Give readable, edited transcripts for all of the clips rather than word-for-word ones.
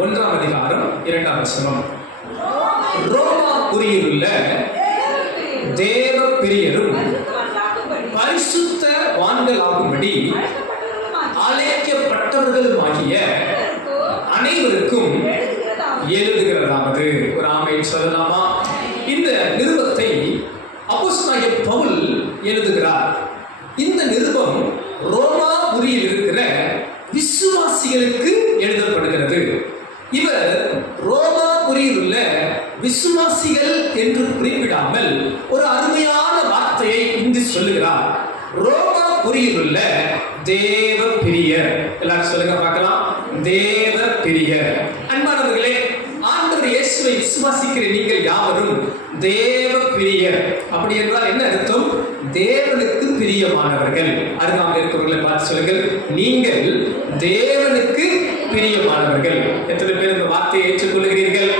1ஆம் அதிகாரம் 2ஆம் வசனம். ரோமாபுரியில் உள்ள தேவ பிரியரும் பரிசுத்தவான்களாகும்படி அழைக்கப்பட்டவர்களுமாகிய அனைவருக்கும் எழுதுகிறதாவது. ஒரு ஆமென் சொல்லலாமா? இந்த நிருபத்தை அப்போஸ்தலனாகிய பவுல் எழுதுகிறார். இந்த நிருபம் ரோமாபுரியில் இருக்கிற விசுவாசிகளுக்கு எழுதப்படுகிறது. இவர் ரோமாபுரியில் உள்ள விசுவாசிகள் என்று குறிப்பிடாமல் ஒரு அருமையான வார்த்தையை இங்கு சொல்லுகிறார். ரோமாபுரியில் உள்ள தேவ பிரியர். எல்லாரும் சொல்லுங்க பார்க்கலாம். தேவ பிரியர். அன்பானவர்களே, ஆண்டவர் இயேசுவை விசுவாசிக்கிற நீங்கள் யாவரும் தேவ பிரியர். அப்படி என்றால் என்ன அர்த்தம்? தேவனுக்கு பிரியமானவர்கள். அருகாமல் இருக்கிறவர்களை பார்த்து சொல்லுங்கள், நீங்கள் தேவனுக்கு பிரியமானவர்கள். எத்தனை பேர் இந்த வார்த்தையை ஏற்றுக்கொள்கிறீர்கள்?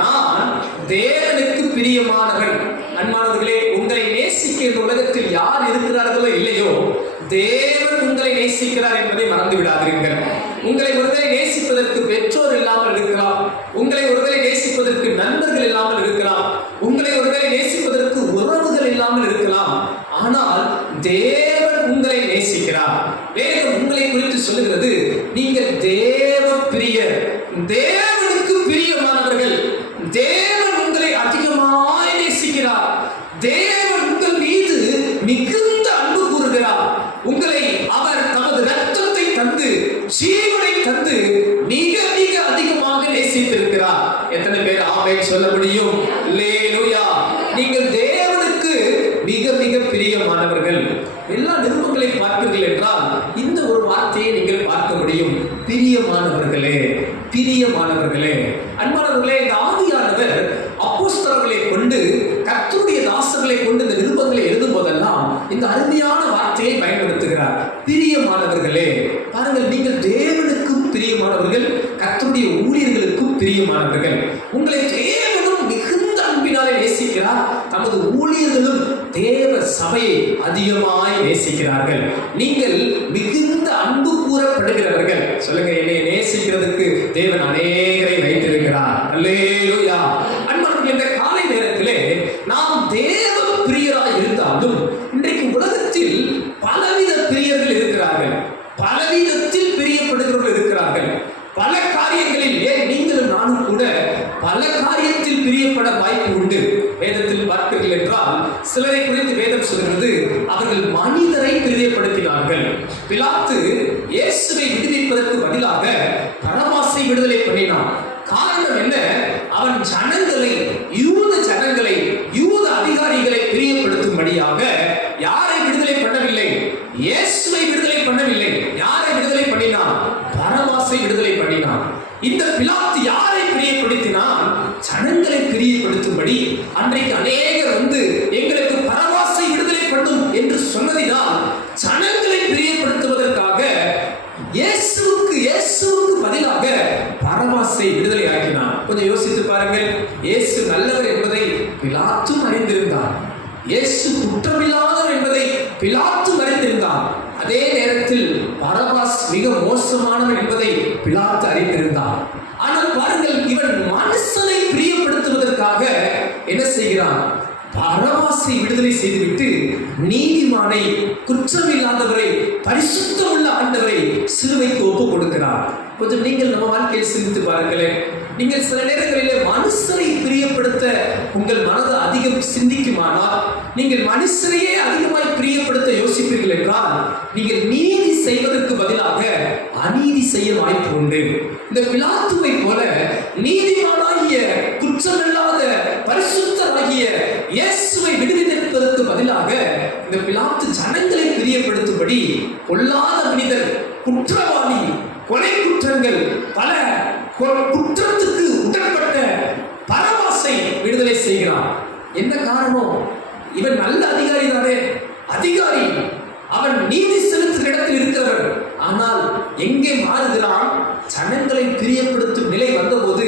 நான் தேவனுக்கு பிரியமானவன். அன்பானவர்களே, உங்களை நேசிக்க இந்த உலகத்தில் யார் இருக்கிறார்களோ இல்லையோ, தேவன் உங்களை நேசிக்கிறார் என்பதை மறந்து விடாதீர்கள். உங்களை ஒருவரை நேசிப்பதற்கு பெற்றோர் இல்லாமல் இருக்கலாம், உங்களை ஒருவரை நேசிப்பதற்கு நண்பர்கள் இல்லாமல் இருக்கலாம், உங்களை ஒருவரை நேசிப்பதற்கு உறவுகள் இல்லாமல் இருக்கலாம். ஆனால் தேவன் உங்களை நேசிக்கிறார். வேதம் உங்களை குறித்து சொல்லுகிறது, நீங்கள் தேவ பிரியர், தேவனுக்கு பிரியமானவர்கள். தேவன் உங்களை அதிகமாய் நேசிக்கிறார். தேவன் உங்கள் மீது மிகுந்த அன்பு கூறுகிறார். உங்களை அவர் தமது ரத்தத்தை தந்து, ஜீவனை தந்து மிக மிக அதிகமாக நேசித்திருக்கிறார். எத்தனை பேர் ஆமென் சொல்ல முடியும்? அல்லேலூயா. நீங்கள் தேவனுக்கு மிக மிக பிரியமானவர்கள். எல்லா நிருபங்களை பார்ப்பீர்கள் என்றால் இந்த ஒரு வார்த்தையை நீங்கள் பார்க்க முடியும். பிரியமானவர்களே, பிரியமானவர்களே. அன்பானவர்களே, இந்த ஆவியானவர் அப்போஸ்தலர்களை கொண்டு, கர்த்தருடைய தாசர்களை கொண்டு இந்த நிருபங்களை எழுதும் போதெல்லாம் இந்த அருமையான வார்த்தையை பயன்படுத்துகிறார். பிரியமானவர்களே. பாருங்கள், நீங்கள் தேவனுக்கும் பிரியமானவர்கள், கர்த்தருடைய ஊழியர்களுக்கும் பிரியமானவர்கள். உங்களை தேவனும் மிகுந்த அன்பினாலே நேசிக்கிறார். தமது ஊழியர்களும் தேவ சபையை அதிகமாய் நேசிக்கிறார்கள். நீங்கள் மிகுந்த அன்பு கூறப்படுகிறவர்கள். சொல்லுங்க, என்னை நேசிக்கிறதுக்கு தேவன் அநேகரை வைத்திருக்கிறார். அல்லேலூயா. அன்பானவர்களே, இந்த காலை நேரத்திலே நாம் தேவ பிரியராய் இருந்தாலும் இன்றைக்கு உலகத்தில் பலவித பிரியர்கள் இருக்கிறார்கள். பலவிதத்தில் பிரியப்படுகிறவர்கள் இருக்கிறார்கள். பல காரியங்களில், ஏன் நீங்களும் நானும் கூட பல காரியத்தில் பிரியப்பட வாய்ப்பு உண்டு. வேதத்தில் பார்ப்பீர்கள் என்றால் சிலரை குறித்து வேதம் சொல்கிறது, அவர்கள் மனிதரை பிரியப்படுத்தினார்கள். பிலாத்து இயேசுவை விடுவிப்பதற்கு பதிலாக பரபாசை விடுதலை பண்ணினான். காரணம் என்ன? அவன் ஜனங்களை, யூத ஜனங்களை, யூத அதிகாரிகளை பிரியப்படுத்தும்படியாக யாரை விடுதலை பண்ணவில்லை? இயேசுவை விடுதலை பண்ணவில்லை. யாரை விடுதலை பண்ணினான்? பரபாசை விடுதலை பண்ணினான். இந்த பிலாத்து யாரை பிரியப்படுத்தினான்? ஜனங்களை பிரியப்படுத்தும்படி. அன்றைக்கு அநேகர் வந்து எங்களுக்கு பரபாசை விடுதலை பண்ணும் என்று சொன்னதினால் ஜனங்களை பிரியப்படுத்துவதற்காக இயேசுவுக்கு பதிலாக பரபாசை விடுதலை ஆக்கினான். கொஞ்சம் யோசித்து பாருங்கள். இயேசு நல்லவர் என்பதை பிலாத்தும் அறிந்திருந்தான். இயேசு குற்றமில்லாதவர் என்பதை பிலாத்தும் அறிந்திருந்தான். அதே நேரத்தில் பரபாஸ் மிக மோசமானவன் என்பதை பிலாத்து அறிந்திருந்தான். ஆனால் பாருங்கள், இவன் மனுஷனை பிரியப்படுத்துவதற்காக என்ன செய்கிறான்? பரபாசை விடுதலை செய்துவிட்டு நீதிமானை, குற்றமில்லாதவரை, பரிசுத்தமுள்ள ஆண்டவரை சிலுவைக்கு ஒப்பு கொடுக்கிறார். கொஞ்சம் நீங்கள் நம்ம வாழ்க்கையில் சிந்தித்து பாருங்களேன். நீங்கள் சில நேரங்களிலே மனுஷரை பிரியப்படுத்த உங்கள் மனது அதிகம் சிந்திக்குமானால், நீங்கள் மனுஷரையே அதிகமாய் பிரியப்படுத்த யோசிப்பீர்கள் என்றால், நீங்கள் நீதி செய்வதற்கு பதிலாக அநீதி செய்ய வாய்ப்பு உண்டு. இந்த பிலாத்துவை போல நீதிமானாகிய, குற்றமில்லாத, பரிசுத்தராகிய இயேசுவை விடுவிப்பதற்கு பதிலாக இந்த பிலாத்து ஜனங்களை பிரியப்படுத்தும்படி பொல்லாத மனிதர், குற்றவாளி, கொலை குற்றங்கள், பல குற்றத்துக்கு உடன்பட்ட பரபாசை விடுதலை செய்கிறான். என்ன காரணம்? இவன் நல்ல அதிகாரி தானே, அதிகாரி, அவன் நீதி செலுத்துகிற இடத்தில் இருக்கிறவன். ஆனால் எங்கே மாறுகிறான்? ஜனங்களை பிரியப்படுத்தும் நிலை வந்தபோது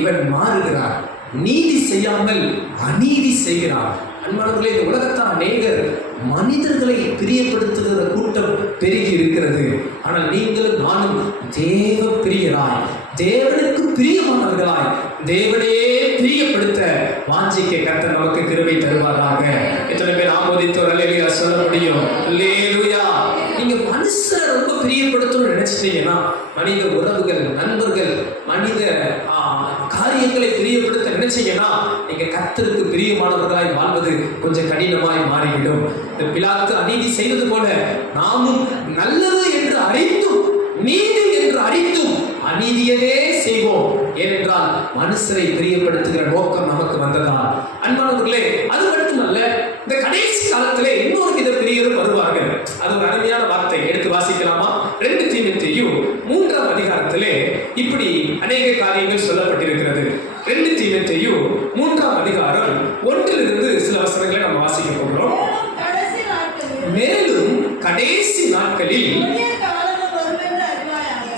இவன் மாறுகிறான். நீதி செய்யாமல் அநீதி செய்கிறான். அன்பானவர்களே, இந்த உலகத்தான் அநேகர் மனிதர்களை பிரியப்படுத்துகிற கூட்டம் பெருகி இருக்கிறது. ஆனால் நீங்களும் நானும் தேவ பிரியராய், தேவனுக்கு பிரியமானவர்களாய் தேவனே பிரியப்படுத்த வாஞ்சிக்க கர்த்தர் நமக்கு கிருபை தருவாராக. எத்தனை பேர் ஆமோதித்தோர் அல்லேலூயா சொல்ல முடியும்? அல்லேலூயா. நீங்க மனுஷரை ரொம்ப பிரியப்படுத்தணும்னு நினைச்சிட்டீங்கன்னா மனித உறவுகள், நண்பர்கள், மனித காரியங்களை பிரியப்படுத்த நினைச்சீங்கன்னா நீங்க கர்த்தருக்கு பிரியமானவர்களாய் வாழ்வது கொஞ்சம் கடினமாய் மாறிவிடும். பிலாத்து அநீதி செய்வது போல நாமும் நல்லது என்று அறிந்தும் நீதி என்று அறிந்தும் அநீதியவே செய்வோம். ஏனென்றால் மனுஷரை பிரியப்படுத்துகிற நோக்கம் நமக்கு வந்ததா? அன்பானவர்களே, அது மட்டுமல்ல, இந்த கடைசி காலத்திலே இன்னொரு வித பிரியரும் வருவார்கள். அது ஒரு அருமையான வார்த்தை, எடுத்து வாசிக்கலாமா? 2 தீமோத்தேயு 3ஆம் அதிகாரத்திலே இப்படி அநேக காரியங்கள் சொல்லப்பட்டிருக்கிறது. 2 தீமோத்தேயு 3ஆம் அதிகாரம் 1லிருந்து சில வசனங்களை நம்ம வாசிக்க போகிறோம். மேலும் கடைசி நாட்களில்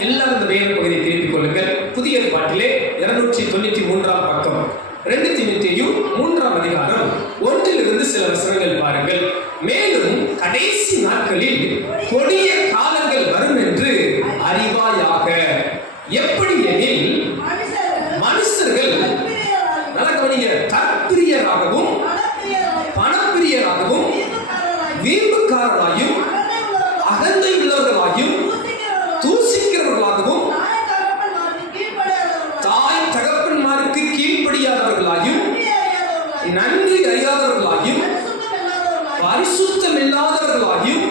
எல்லாரும் இந்த வேத பகுதியை திருப்பிக் கொள்ளுங்கள். புதிய ஏற்பாட்டிலே 293ஆம் பக்கம் 2 தீமோத்தேயு 3ஆம் அதிகாரம் 1லிருந்து சில வசனங்கள் பாருங்கள். மேலும் கடைசி நாட்களில் கொடிய காலங்கள் வரும் என்று அறிவாயாக. எப்படி எனில் மனுஷர்கள் நல்ல கவனிங்க, தற்பிரியராகவும் பணப்பிரியராகவும் வீம்புக்காரராயும் அகந்தை உள்ளவர்களாயும் தூசிக்கிறவர்களாகவும் தாய் தகப்பன்மாருக்கு கீழ்ப்படியாதவர்களாயும் நன்றி அறியாதவர்களாயும் பரிசுத்தம் இல்லாதவர்களாயும்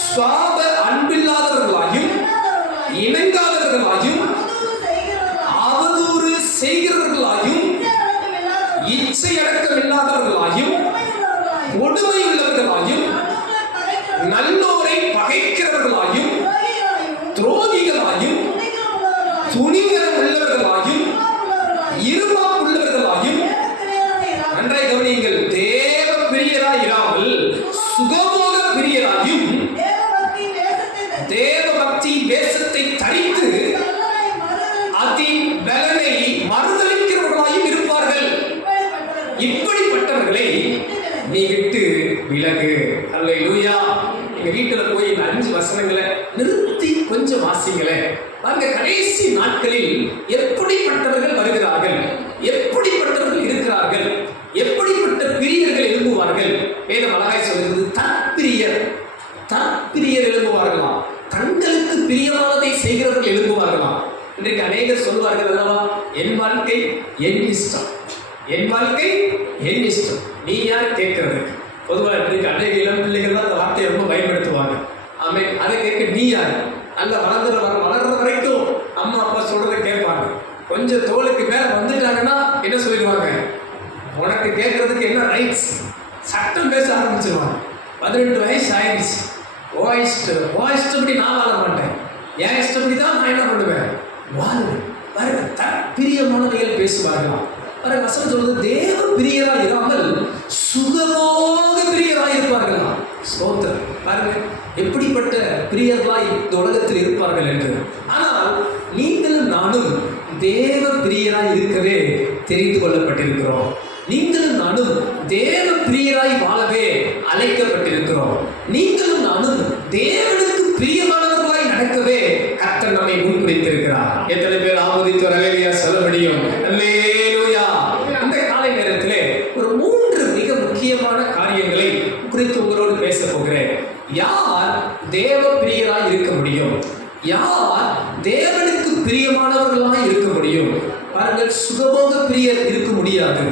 சுவாப அன்பில்லாதவர்களாயும் இணங்காதவர்களாயும் அவதூறு செய்கிறவர்களாயும் இச்சையடக்கம் இல்லாதவர்களாயும் கொடுமை உள்ளவர்களாயும் நல்லோரை பகைக்கிறவர்களாயும் துரோகிகளாயும் துணிகரம் உள்ளவர்களாயும் இருமாப்புள்ளவர்களாயும் நன்றாய் கவனியுங்கள், தேவ பிரியராய் இராமல் சுகபோக பிரியராயும் தேவ பக்தி வேஷத்தை தரித்து அதின் பலனை மறுதலிக்கிறவர்களாயும் இருப்பார்கள். இப்படிப்பட்டவர்களை நீ விட்டு விலகு. அல்லேலூயா. எங்க வீட்டுல போய் இந்த 5 வசனங்களை நிறுத்தி கொஞ்சம் வாசிங்களேன். பாருங்க, கடைசி நாட்களில் எப்படிப்பட்டவர்கள் வருகிறார்கள், எப்படிப்பட்டவர்கள் இருக்கிறார்கள், எப்படிப்பட்ட பிரியர்கள் எழும்புவார்கள். வேதம் அழகாய் சொல்கிறது, தற்பிரியர். தற்பிரியர் எழும்புவார்களாம். தங்களுக்கு பிரியமானதை செய்கிறவர்கள் எழும்புவார்களாம். இன்றைக்கு அநேகர் சொல்வார்கள் அல்லவா, என் வாழ்க்கை என் இஷ்டம், என் வாழ்க்கை என் இஷ்டம், நீ யார் கேட்கறதுக்கு. பொதுவாக இன்றைக்கு அநேக இளம் பிள்ளைகள் தான் அந்த வார்த்தையை ரொம்ப பயன்படுத்துவாங்க. ஆமே, அதை கேட்க நீ யார்? நல்ல வளர்ற வரைக்கும் அம்மா அப்பா சொல்றதை கேட்பாங்க. கொஞ்சம் தோளுக்கு மேல வந்துட்டாங்கன்னா என்ன சொல்லிடுவாங்க, உனக்கு கேட்கறதுக்கு என்ன ரைட்ஸ், சட்டம் பேச ஆரம்பிச்சிருவாங்க. 18 வயசு ஆயிடுச்சு, ஓ இஷ்டப்படி நான் வாழ மாட்டேன், என் இஷ்டப்படி தான் நான் என்ன பண்ணுவேன், வாழுவேன். பாருங்க, தற்பிரியமானவைகள் பேசுவார்களாம். பாருங்க, வசனம் சொல்றது, தேவ பிரியரா இராமல் சுகபோக பிரியராய் இருப்பார்களா. ஸ்தோத்திரம். பாருங்க, எப்படிப்பட்ட பிரியர்களாய் இந்த உலகத்தில் இருப்பார்கள் என்று. ஆனால் நீங்களும் நானும் தேவ பிரியராய் இருக்கவே தெரிந்து கொள்ளப்பட்டிருக்கிறோம். நீங்களும் நானும் தேவ பிரியராய் வாழவே அழைக்கப்பட்டிருக்கிறோம். நீங்களும் நானும் தேவனுக்கு பிரியமானவர்களாய் நடக்கவே கர்த்தர் நம்மை முன்குறித்திருக்கிறார். எத்தனை பேர் ஆமோதித்து அல்லேலூயா சொல்ல முடியும்? அல்லேலூயா. இந்த காலை நேரத்திலே ஒரு 3 மிக முக்கியமான காரியங்களை குறித்து உங்களோடு பேச போகிறேன். யார் தேவ பிரியராய் இருக்க முடியும்? யார் தேவனுக்கு பிரியமானவர்களாய் இருக்க முடியும்? பாருங்கள், சுகபோக பிரியர் இருக்க முடியாது,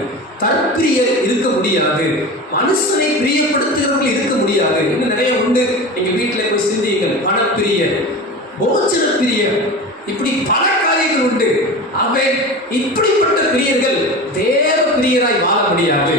தற்பிரியர் இருக்க முடியாது, மனுஷனை பிரியப்படுத்துகிறவர்கள் இருக்க முடியாது. இன்னும் நிறைய உண்டு. நீங்க வீட்டில் போய் சிந்தியுங்கள். பணப்பிரியர், போஜன பிரியர், இப்படி பல காரியங்கள் உண்டு. அவை இப்படிப்பட்ட பிரியர்கள் தேவ பிரியராய் வாழ முடியாது.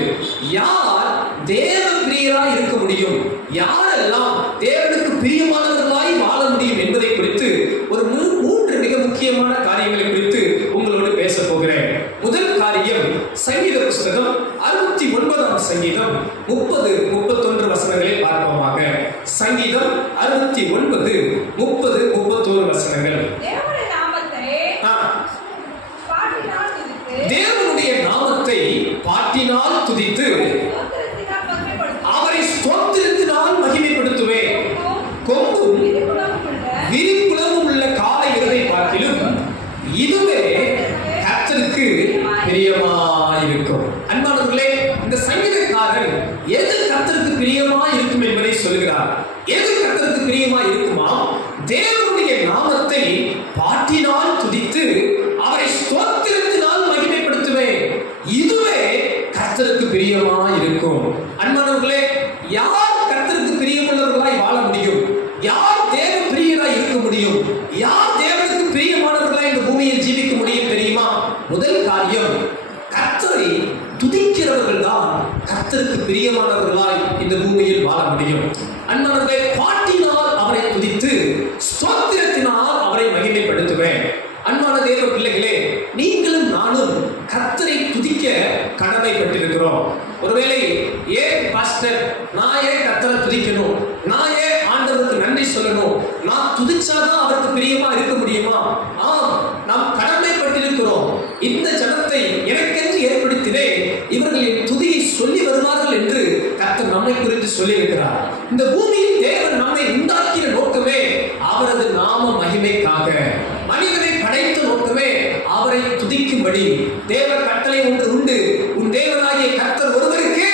யார் தேவ பிரியராய் இருக்க முடியும், யாரெல்லாம் தேவனுக்கு பிரியமானவர்களாய் வாழ முடியும் என்பதை குறித்து ஒரு 3 மிக முக்கியமான காரியங்களை குறித்து உங்களோடு பேச போகிறேன். முதல் காரியம், சங்கீத புஸ்தகம் 69ஆம் சங்கீதம் 30-31 வசனங்களை பார்ப்போமாக. சங்கீதம் 69, 30, 31 வசனங்கள். தேவனுடைய நாமத்தை பாட்டினால் துதித்து அவரை ஸ்தோத்திரத்தினால் மகிமைப்படுத்துவேன். கொம்பும் விரிப்புலமும் உள்ள காளை எருதை பார்க்கிலும் இது இதுவே கர்த்தருக்கு பிரியமாயிருக்கும். அன்பானவர்களே, இந்த சங்கீதக்காரன் எது கர்த்தருக்கு பிரியமா இருக்கும் என்பதை சொல்கிறார். எது கர்த்தருக்கு பிரியமா இருக்குமா? தேவனுடைய நாமத்தை பாட்டினால் துதித்து அவரை ஸ்தோத்திரத்தினால் மகிமைப்படுத்துவேன். இதுவே கர்த்தருக்கு பிரியமா இருக்கும். அன்பானவர்களே, யார் கர்த்தருக்கு பிரியமுள்ளவர்களாய் வாழ முடியும்? யார் தேவ பிரியராய் இருக்க முடியும்? யார் தேவனுக்கு பிரியமானவர்களாய் இந்த பூமியில் ஜீவிக்க முடியும் தெரியுமா? முதல் காரியம், கர்த்தரை துதிக்கிறவர்கள் தான் கர்த்தருக்கு பிரியமானவர்களாய் இந்த பூமியில் வாழ முடியும். அன்பானவர்களே, பாட்டினால் அவரை துதித்து ஸ்தோத்திரத்தினால் அவரை மகிமைப்படுத்துவேன். அன்பான தேவ பிள்ளைகளே, நீங்களும் நானும் கர்த்தரை துதிக்க கடமைப்பட்டிருக்கிறோம். ஒருவேளை ஏன் பாஸ்டர், நான் ஏன் கர்த்தரை துதிக்கணும்? நான் ஏன் ஆண்டவருக்கு நன்றி சொல்லணும்? நான் துதிச்சாதான் அவருக்கு பிரியமா இருக்க முடியுமா? ஆம், நாம் கடமைப்பட்டிருக்கிறோம். இந்த ஜனத்தை எனக்கென்று ஏற்படுத்தினே, இவர்கள் என் துதியை சொல்லி வருவார்கள் என்று கர்த்தர் நம்மை குறித்து சொல்லி இருக்கிறார். இந்த பூமியில் தேவன் நம்மை உண்டாக்கிய நோக்கமே அவரது நாம மகிமைக்காக. மனிதனை படைத்த நோக்கமே அவரை துதிக்கும்படி. தேவ கட்டளை ஒன்று உண்டு, உன் தேவனாகிய கர்த்தர் ஒருவருக்கே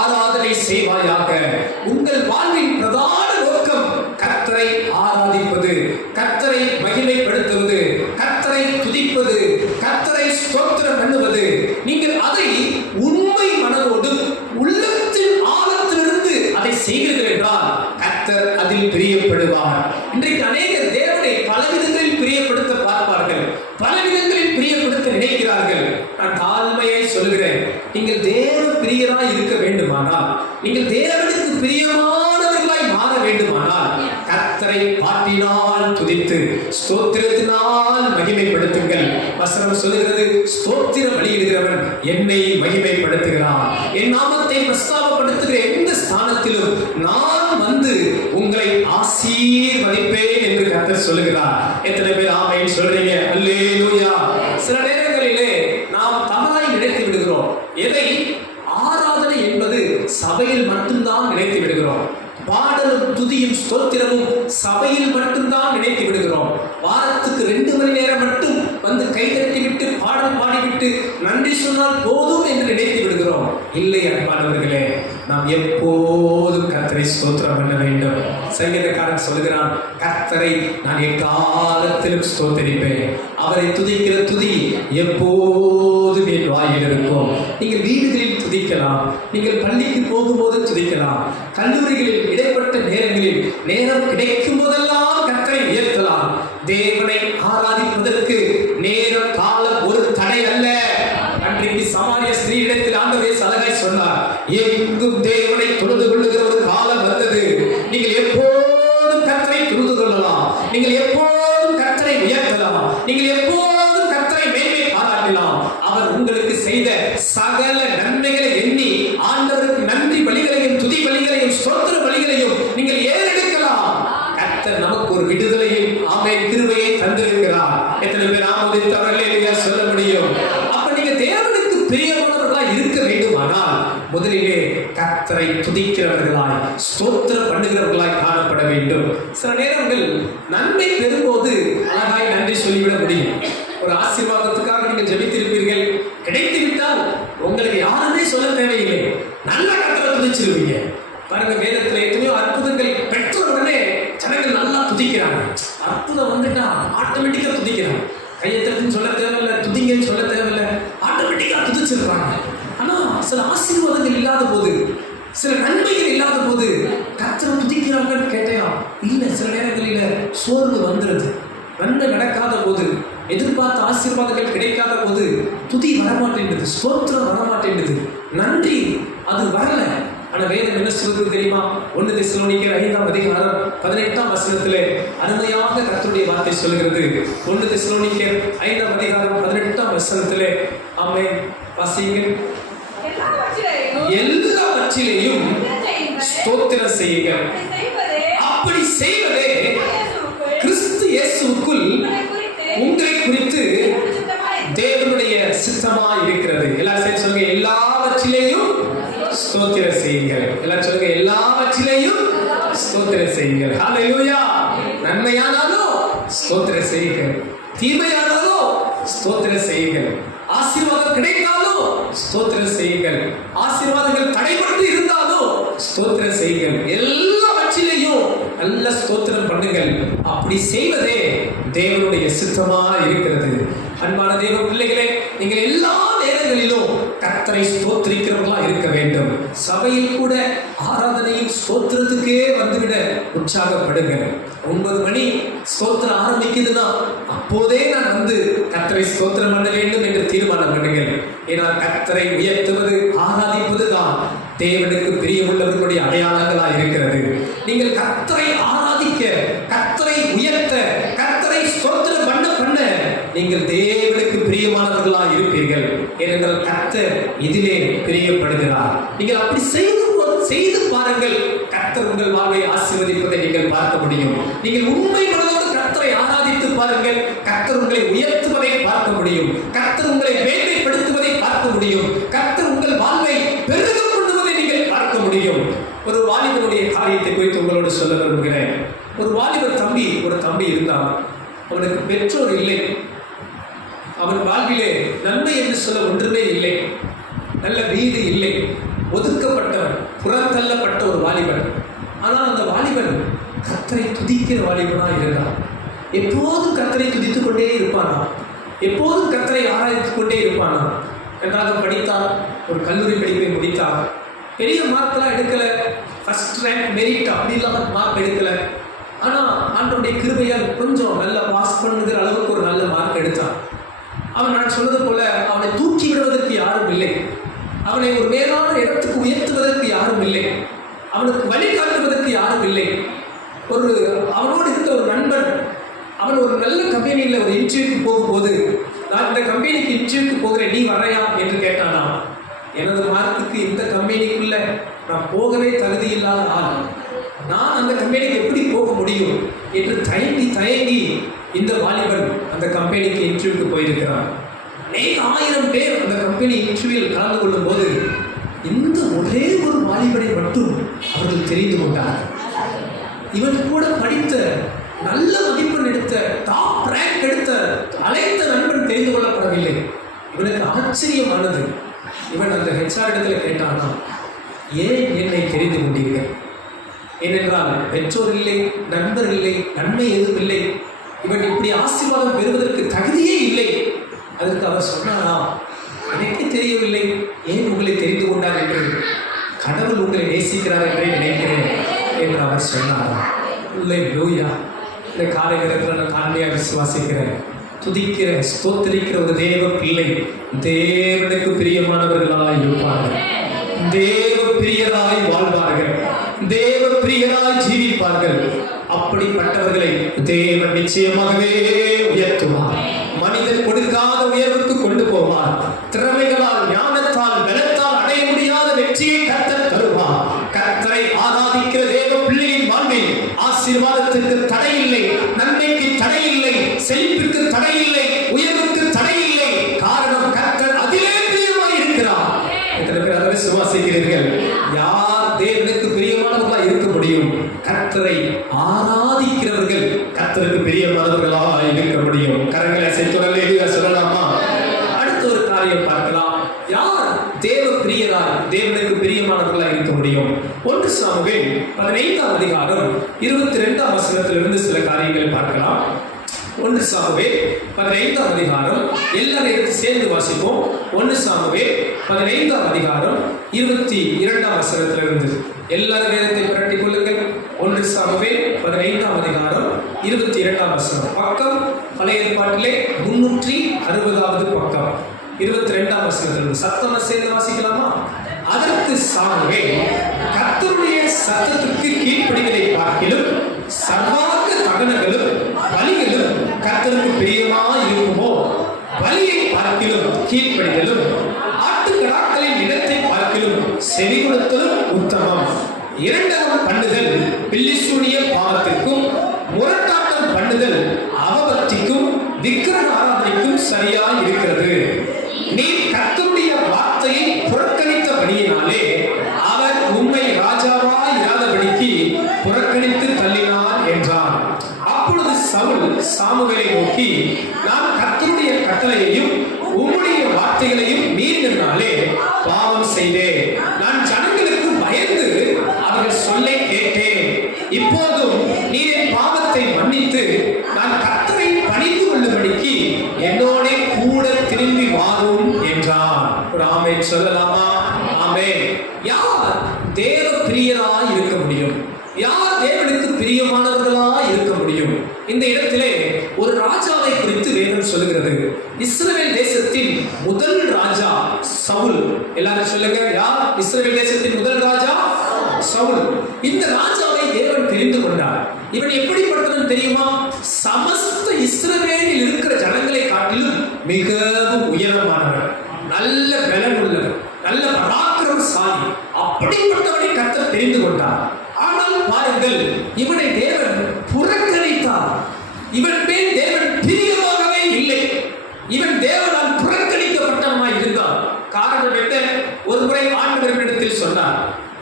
ஆராதனை செய்வாயாக. உங்கள் வாழ்வின் பிரதான நோக்கம் கர்த்தரை ஆராதிப்பது, கர்த்தரை மகிமைப்படுத்துவது, கர்த்தரை துதிப்பது, கர்த்தரை ஸ்தோத்திரம் பண்ணுவது. நீங்கள் அதை உண்மை மனதோடும் உள்ளத்தின் ஆழத்திலிருந்து அதை செய்கிறீர்கள் என்றால் கர்த்தர் அதில் பிரியப்படுவார். இன்றைக்கு அநேகர் தேவனை பலவிதங்களில் பிரியப்படுத்த பார்ப்பார்கள், பலவிதங்களில் பிரியப்படுத்த நினைக்கிறார்கள். நான் தாழ்மையை சொல்கிறேன், நீங்கள் தேவ பிரியராய் இருக்க வேண்டுமானால், நீங்கள் தேவனுக்கு பிரியமானவர்களாய் மாற வேண்டுமானால் கர்த்தரை பாட்டினால் துதித்து ஸ்தோத்திரத்தினால் மகிமைப்படுத்துங்கள். வசனம் சொல்லுகிறது, ஸ்தோத்திர பலியிடுகிறவன் என்னை மகிமைப்படுத்துகிறான். என் நாமத்தை பிரஸ்தாபப்படுத்துகிற எந்த ஸ்தானத்திலும் நான் வந்து உங்களை ஆசீர்வதிப்பேன் என்று கர்த்தர் சொல்லுகிறார். எத்தனை பேர் ஆமென் சொல்றீங்க? அல்லேலூயா. சில நேரங்களிலே நாம் தவறாய் நினைத்து விடுகிறோம். எதை? ஆராதனை என்பது சபையில் மட்டும்தான் நினைத்து விடுகிறோம். பாடலும் துதியும் ஸ்தோத்திரமும் சபையில் மட்டும்தான் நினைத்து விடுகிறோம். வாரத்துக்கு 2 மணி நேரம் மட்டும் வந்து கைதட்டி விட்டு பாடல் பாடிவிட்டு நன்றி சொன்னால் போதும் என்று நினைத்து விடுகிறோம். இல்லை அன்பானவர்களே, நாம் எப்போதும் கர்த்தரை ஸ்தோத்திரம் பண்ண வேண்டும். சங்கீதக்காரன் சொல்கிறான், கர்த்தரை நான் எக்காலத்திலும் ஸ்தோத்தரிப்பேன். அவரை துதிக்கிற துதி எப்போதும் என் வாயில் இருக்கும். நீங்கள் வீடுகளில் துதிக்கலாம், நீங்கள் பள்ளிக்கு போகும்போது துதிக்கலாம், கல்லூரிகளில் இடைப்பட்ட நேரங்களில் நேரம் கிடைக்கும் போதெல்லாம் கர்த்தரை உயர்த்தலாம். தேவனை ஆராதிப்பதற்கு நேரம் காலம் ஒரு தடை அல்ல. அன்றைக்கு சமாரிய ஸ்திரீ இடத்தில் ஆண்டவர் அழகாய் சொன்னார், எங்கும் தேவனை தொழுது கொள்ளுகிற ஒரு காலம் வந்தது. நீங்கள் எப்போதும் கர்த்தரை தொழுது கொள்ளலாம், நீங்கள் எப்போதும் கர்த்தரை உயர்த்தலாம், நீங்கள் எப்போதும் கர்த்தரை மேன்மை பாராட்டலாம். அவர் உங்களுக்கு செய்த சகல நன்மைகளை எண்ணி ஆண்டவருக்கு நன்றி பலிகளையும் துதி பலிகளையும் ஸ்தோத்திர பலிகளையும் நீங்கள் ஏறெடுக்கலாம். கர்த்தர் நமக்கு ஒரு விடுதலையும் ஆமென் கிருபையை தந்திருக்கிறார். எத்தனை பேர் ஆமோதித்து அல்லேலூயா சொல்ல முடியும்? அப்ப நீங்க தேவனுக்கு பிரியமானவர்களாய் இருக்க வேண்டுமானால் முதலிலே கர்த்தரை துதிக்கிறவர்களாய் ஸ்தோத்திரம் பண்ணுகிறவர்களாய் காணப்பட வேண்டும். சில நேரங்கள் நன்மை பெறும்போது அழகாய் நன்றி சொல்லிவிட முடியும். ஒரு ஆசீர்வாதத்துக்காக நீங்கள் ஜெபித்திருப்பீர்கள், கிடைத்து விட்டால் உங்களுக்கு யாருமே சொல்ல தேவையில்லை, நல்ல கர்த்தரை துதிச்சிருவீங்க. பாருங்க, வேதத்தில் எத்தனையோ அற்புதங்கள் பெற்ற உடனே ஜனங்கள் நல்லா துதிக்கிறாங்க. அற்புதம் வந்துட்டா ஆட்டோமேட்டிக்கா துதிக்கிறாங்க. கையெழுத்துன்னு சொல்ல தேவையில்லை, துதிங்கன்னு சொல்ல தேவையில்லை, ஆட்டோமேட்டிக்கா துதிச்சிருக்காங்க. ஆனா சில ஆசீர்வாதங்கள் இல்லாத போது, சில நன்மைகள் இல்லாத போது கர்த்தரை துதிக்கிறாங்கன்னு கேட்டேன். இல்லை, சில நேரங்களில் சோர்வு வந்துடுது. நன்மை நடக்காத போது, எதிர்பார்த்த ஆசீர்வாதங்கள் கிடைக்காத போது துதி வரமாட்டேன்றது, ஸ்தோத்திரம் வரமாட்டேன்றது, நன்றி அது வரல. ஆனா வேதம் என்ன சொல்றது தெரியுமா? 1 தெசலோனிக்கேயர் 5ஆம் அதிகாரம் 18ஆம் வசனத்திலே அருமையாக கர்த்தருடைய வார்த்தை சொல்கிறது. 1 தெசலோனிக்கேயர் 5ஆம் அதிகாரம் 18ஆம் வசனத்திலே ஆமென் வாசிங்க. எல்லாவற்றிலேயும் ஸ்தோத்திரம் செய்யுங்கள், அப்படி செய்வதே கிறிஸ்து இயேசுவுக்குள் உங்களை குறித்து தேவனுடைய சித்தமா இருக்கிறது. எல்லாரும் சேர்ந்து சொல்லுங்க, எல்லாவற்றிலேயும் ஸ்தோத்திரம் செய்யுங்கள். எல்லாரும் சொல்லுங்க, எல்லாவற்றிலேயும் ஸ்தோத்திரம் செய்யுங்கள். ஹல்லேலூயா. நன்மையானாலும் ஸ்தோத்திரம் செய்யுங்கள், தீமையானாலும் ஸ்தோத்திரம் செய்யுங்கள். ஆசீர்வாதம் கிடைத்தாலும் ஸ்தோத்திரம் செய்யுங்கள். ஆசீர்வாதங்கள் தடைபட்டு இருந்தாலும் ஸ்தோத்திரம் செய்யுங்கள். எல்லாவற்றிலேயும் நல்ல ஸ்தோத்திரம் பண்ணுங்கள். அப்படி செய்வதே தேவனுடைய சித்தமா இருக்கிறது. அன்பான தேவ பிள்ளைகளே, நீங்கள் எல்லா நேரங்களிலும் கர்த்தரை ஸ்தோத்திரிக்கிறவர்களா இருக்க வேண்டும். சபையில் கூட ஆராதனையும் ஸ்தோத்திரத்துக்கே வந்துவிட உற்சாகப்படுங்கள். 9 மணி ஸ்தோத்திரம் ஆரம்பிக்குதுன்னா அப்போதே நான் வந்து கர்த்தரை ஸ்தோத்திரம் பண்ண வேண்டும் என்று தீர்மானம் பண்ணுங்கள். ஏன்னா கர்த்தரை உயர்த்துவது, ஆராதிப்பது தான் தேவனுக்கு பிரியமுள்ளவர்களுடைய அடையாளங்களா இருக்கிறது. நீங்கள் கர்த்தரை ஆராதிக்க, கர்த்தரை உயர்த்த, கர்த்தரை ஸ்தோத்திரம் பண்ண பண்ண நீங்கள் தேவனுக்கு பிரியமானவர்களா இருப்பீர்கள். ஏனென்றால் கர்த்தர் இதிலே பிரியப்படுகிறார். நீங்கள் அப்படி செய்து பாருங்கள். கர்த்தர் உங்கள் வாழ்வை ஆசீர்வதிப்பதை நீங்கள் பார்க்க முடியும். நீங்கள் உண்மை மனதோடு கர்த்தரை ஆராதித்து பாருங்கள். கர்த்தர் உங்களை உயர்த்துவதை பார்க்க முடியும். கர்த்தர் உங்களை மேன்மைப்படுத்துவதை பார்க்க முடியும். கர்த்தர் உங்கள் வாழ்வை பெருகப் பண்ணுவதை நீங்கள் பார்க்க முடியும். ஒரு வாலிபனுடைய காரியத்தை குறித்து உங்களோடு சொல்ல விரும்புகிறேன். ஒரு வாலிப தம்பி, ஒரு தம்பி இருந்தான். அவனுக்கு பெற்றோர் இல்லை. அவன் வாழ்விலே நன்மை என்று சொல்ல ஒன்றுமே இல்லை. நல்ல வீடு இல்லை. ஒதுக்கப்பட்டவன், புறத்தள்ளப்பட்ட ஒரு வாலிபன். ஆனால் அந்த வாலிபன் கர்த்தரை துதிக்கிற வாலிபனா இருந்தான். எப்போதும் கர்த்தரை துதித்துக் கொண்டே இருப்பானா, எப்போதும் கர்த்தரை ஆராய்ந்து கொண்டே இருப்பானா. நன்றாக படித்தான். ஒரு கல்லூரி படிப்பை முடித்தான். பெரிய மார்க்கெல்லாம் எடுக்கல, ஃபர்ஸ்ட் ரேங்க், மெரிட் அப்படிலாம் மார்க் எடுக்கல. ஆனால் ஆண்டவருடைய கிருபையால் கொஞ்சம் நல்லா பாஸ் பண்ணுகிற அளவுக்கு ஒரு நல்ல மார்க் எடுத்தான். அவன், நான் சொன்னது போல, அவனை தூக்கி விடுவதற்கு யாரும் இல்லை. அவனை ஒரு மேலான இடத்துக்கு உயர்த்துவதற்கு யாரும் இல்லை. அவனுக்கு வழிகாட்டுவதற்கு யாரும் இல்லை. அவனோடு இருந்த ஒரு நண்பன், அவன் ஒரு நல்ல கம்பெனியில் ஒரு இன்டர்வியூக்கு போகும்போது, நான் இந்த கம்பெனிக்கு இன்டர்வியூக்கு போகிறேன், நீ வரையா என்று கேட்டானா. எனது மார்க்குக்கு இந்த கம்பெனிக்குள்ள நான் போகவே தகுதி இல்லாத ஆள், நான் அந்த கம்பெனிக்கு எப்படி போக முடியும் என்று தயங்கி இந்த வாலிபன் அந்த கம்பெனிக்கு இன்டர்வியூக்கு போயிருக்கிறான். அநேக 1000 பேர் அந்த கம்பெனி இன்டர்வியூவில் கலந்து கொள்ளும் போது இந்த ஒரே ஒரு வாலிபனை மட்டும் அவர்கள் தெரிந்து கொண்டார். இவன் கூட படித்த, நல்ல மதிப்பெண் எடுத்த, டாப் ரேங்க் எடுத்த அனைத்து நண்பன் தெரிந்து கொள்ளப்படவில்லை. இவனுக்கு ஆச்சரியமானது. இவன் அந்த ஹெச்ஆர் இடத்துல கேட்டானா, ஏன் என்னை தெரிந்து கொண்டீர்கள்? ஏனென்றால் பெற்றோர் இல்லை, நண்பர் இல்லை, நன்மை எதுவும் இல்லை. இவன் இப்படி ஆசீர்வாதம் பெறுவதற்கு தகுதியே இல்லை. அதற்கு அவர் சொன்னாரா, எனக்கே தெரியவில்லை, ஏன் உங்களை தெரிந்து கொண்டார் என்று. கடவுள் உங்களை நேசிக்கிறார் என்றே நினைக்கிறேன் என்று அவர் சொன்னாரா. அல்லேலூயா. இந்த காலை நேரத்தில் நான் தாழ்மையாக விசுவாசிக்கிறேன். துதிக்கிற, ஸ்தோத்திரிக்கிற ஒரு தேவ பிள்ளை தேவனுக்கு பிரியமானவர்களாய் இருப்பார்கள். தேவ பிரியராய் வாழ்வார்கள். தேவ பிரியராய் ஜீவிப்பார்கள். அப்படிப்பட்டவர்களை தேவன் நிச்சயமாகவே உயர்த்துவார். மனிதன் கொடுக்காத உயர்வுக்கு கொண்டு போவார். திறமைகளால், ஞானத்தால், பலத்தால் அடைய முடியாத வெற்றியை கர்த்தர் தருவார். கர்த்தரை ஆராதிக்கிற தேவ பிள்ளையின் வாழ்வில் ஆசீர்வாதத்திற்கு தடையில்லை, நன்மைக்கு தடையில்லை, செழிப்புக்கு தடையில்லை, உயர்வுக்கு தடையில்லை. காரணம் கர்த்தர் அதிலே பிரியமாய் இருக்கிறார். எத்தனை பேர் அதை விசுவாசிக்கிறீர்கள்? யார் தேவனுக்கு பிரியமானவர்களாக இருக்க முடியும்? கர்த்தரை ஆராதிக்கிறவர்கள் கர்த்தருக்கு பிரியமானவர்களாக இருக்க முடியும். கரங்களை சேர்த்து சொல்லலாமா? அடுத்த ஒரு காரியம் பார்க்கலாம். யார் தேவ பிரியராய், தேவனுக்கு பிரியமானவர்களாக இருக்க முடியும்? 1 சாமுவேல் 15ஆம் அதிகாரம் 22ஆம் வசனத்திலிருந்து சில காரியங்களை பார்க்கலாம். 1 சாமுவேல் 15ஆம் அதிகாரம், எல்லாரும் எடுத்து சேர்ந்து வாசிப்போம். 1 சாமுவேல் 15ஆம் அதிகாரம் 22ஆம் வசனத்திலிருந்து எல்லாரும் வேதத்தை புரட்டிக் கொள்ளுங்கள். 1 சாமுவேல் 15ஆம் அதிகாரம் 22ஆம் வசனம். பக்கம் பழைய ஏற்பாட்டிலே 360வது பக்கம், 22ஆம் வசனத்திலிருந்து சத்தமா சேர்ந்து வாசிக்கலாமா? அதற்கு சாமுவேல், கர்த்தருடைய சத்தத்துக்கு கீழ்ப்படிவதை பார்க்கிலும் சர்வாங்க தகனங்களும் பலிகளும் கர்த்தருக்கு பிரியமா இருக்குமோ? பலியை பார்க்கிலும் கீழ்ப்படிதலும், ஆட்டுக்கடாக்களின் இடத்தை பார்க்கிலும் செவி கொடுத்தலும் உத்தமம். இரண்டகம் பண்ணுதல் பில்லிசூனிய பாவத்திற்கும், முரட்டாட்டம் பண்ணுதல் அவபக்திக்கும், விக்கிரக ஆராதனைக்கும் சரியாய் இருக்கிறது. நீ கர்த்தருடைய வார்த்தையை புறக்கணித்தபடியினாலே அவர் உம்மை ராஜாவாய் இராதபடிக்கு புறக்கணித்து தள்ளினார் என்றார். அப்பொழுது சவுல் சாமுவேலை நோக்கி, நான் கர்த்தருடைய கட்டளை கட்டளையையும் உம்முடைய வார்த்தைகளையும் மீறினாலே பாவம் செய்தேன். நான் ஜனங்களுக்கு பயந்து அவர்கள் சொல்லை கேட்டேன். இப்போதும் நீர் என் பாவத்தை மன்னித்து நான் கர்த்தரை பணிந்து கொள்ளும்படிக்கு என்னோட கூட திரும்பி வாரும் என்றான். ஒரு ஆமென் சொல்லலாமா? ஆமென். யார் தேவ பிரியராய் இருக்க முடியும்? யார் தேவனுக்கு பிரியமானவர்களாய் இருக்க முடியும்? இந்த இடத்திலே ஒரு ராஜாவை குறித்து வேதம் சொல்லுகிறது. இஸ்ரவேல் தேசத்தின் முதல் ராஜா சவுல். எல்லாரும் சொல்லுங்க, யார் இஸ்ரவேல் தேசத்தின் முதல் ராஜா? சவுல். இந்த ராஜாவை தேவன் தெரிந்து கொண்டார். இவன் எப்படிப்பட்டவன் தெரியுமா? சமஸ்த இஸ்ரவேலில் இருக்கிற ஜனங்களை காட்டிலும் மிகவும் உயரமானவர், நல்ல பலன் உள்ளவர், நல்ல பராக்கிரமசாலி. அப்படிப்பட்டவனை கர்த்தர் தெரிந்து கொண்டார். ஆனால் பாருங்கள், இவனை தேவன் புறக்கணித்தார். இவன் மேல் தேவன் பிரியமாகவே இல்லை. இவன் தேவனால் புறக்கணிக்கப்பட்டவனாய் இருந்தான். காரணம் என்ன? ஒரு முறை ஆண்டவரிடத்தில் சொன்னார்,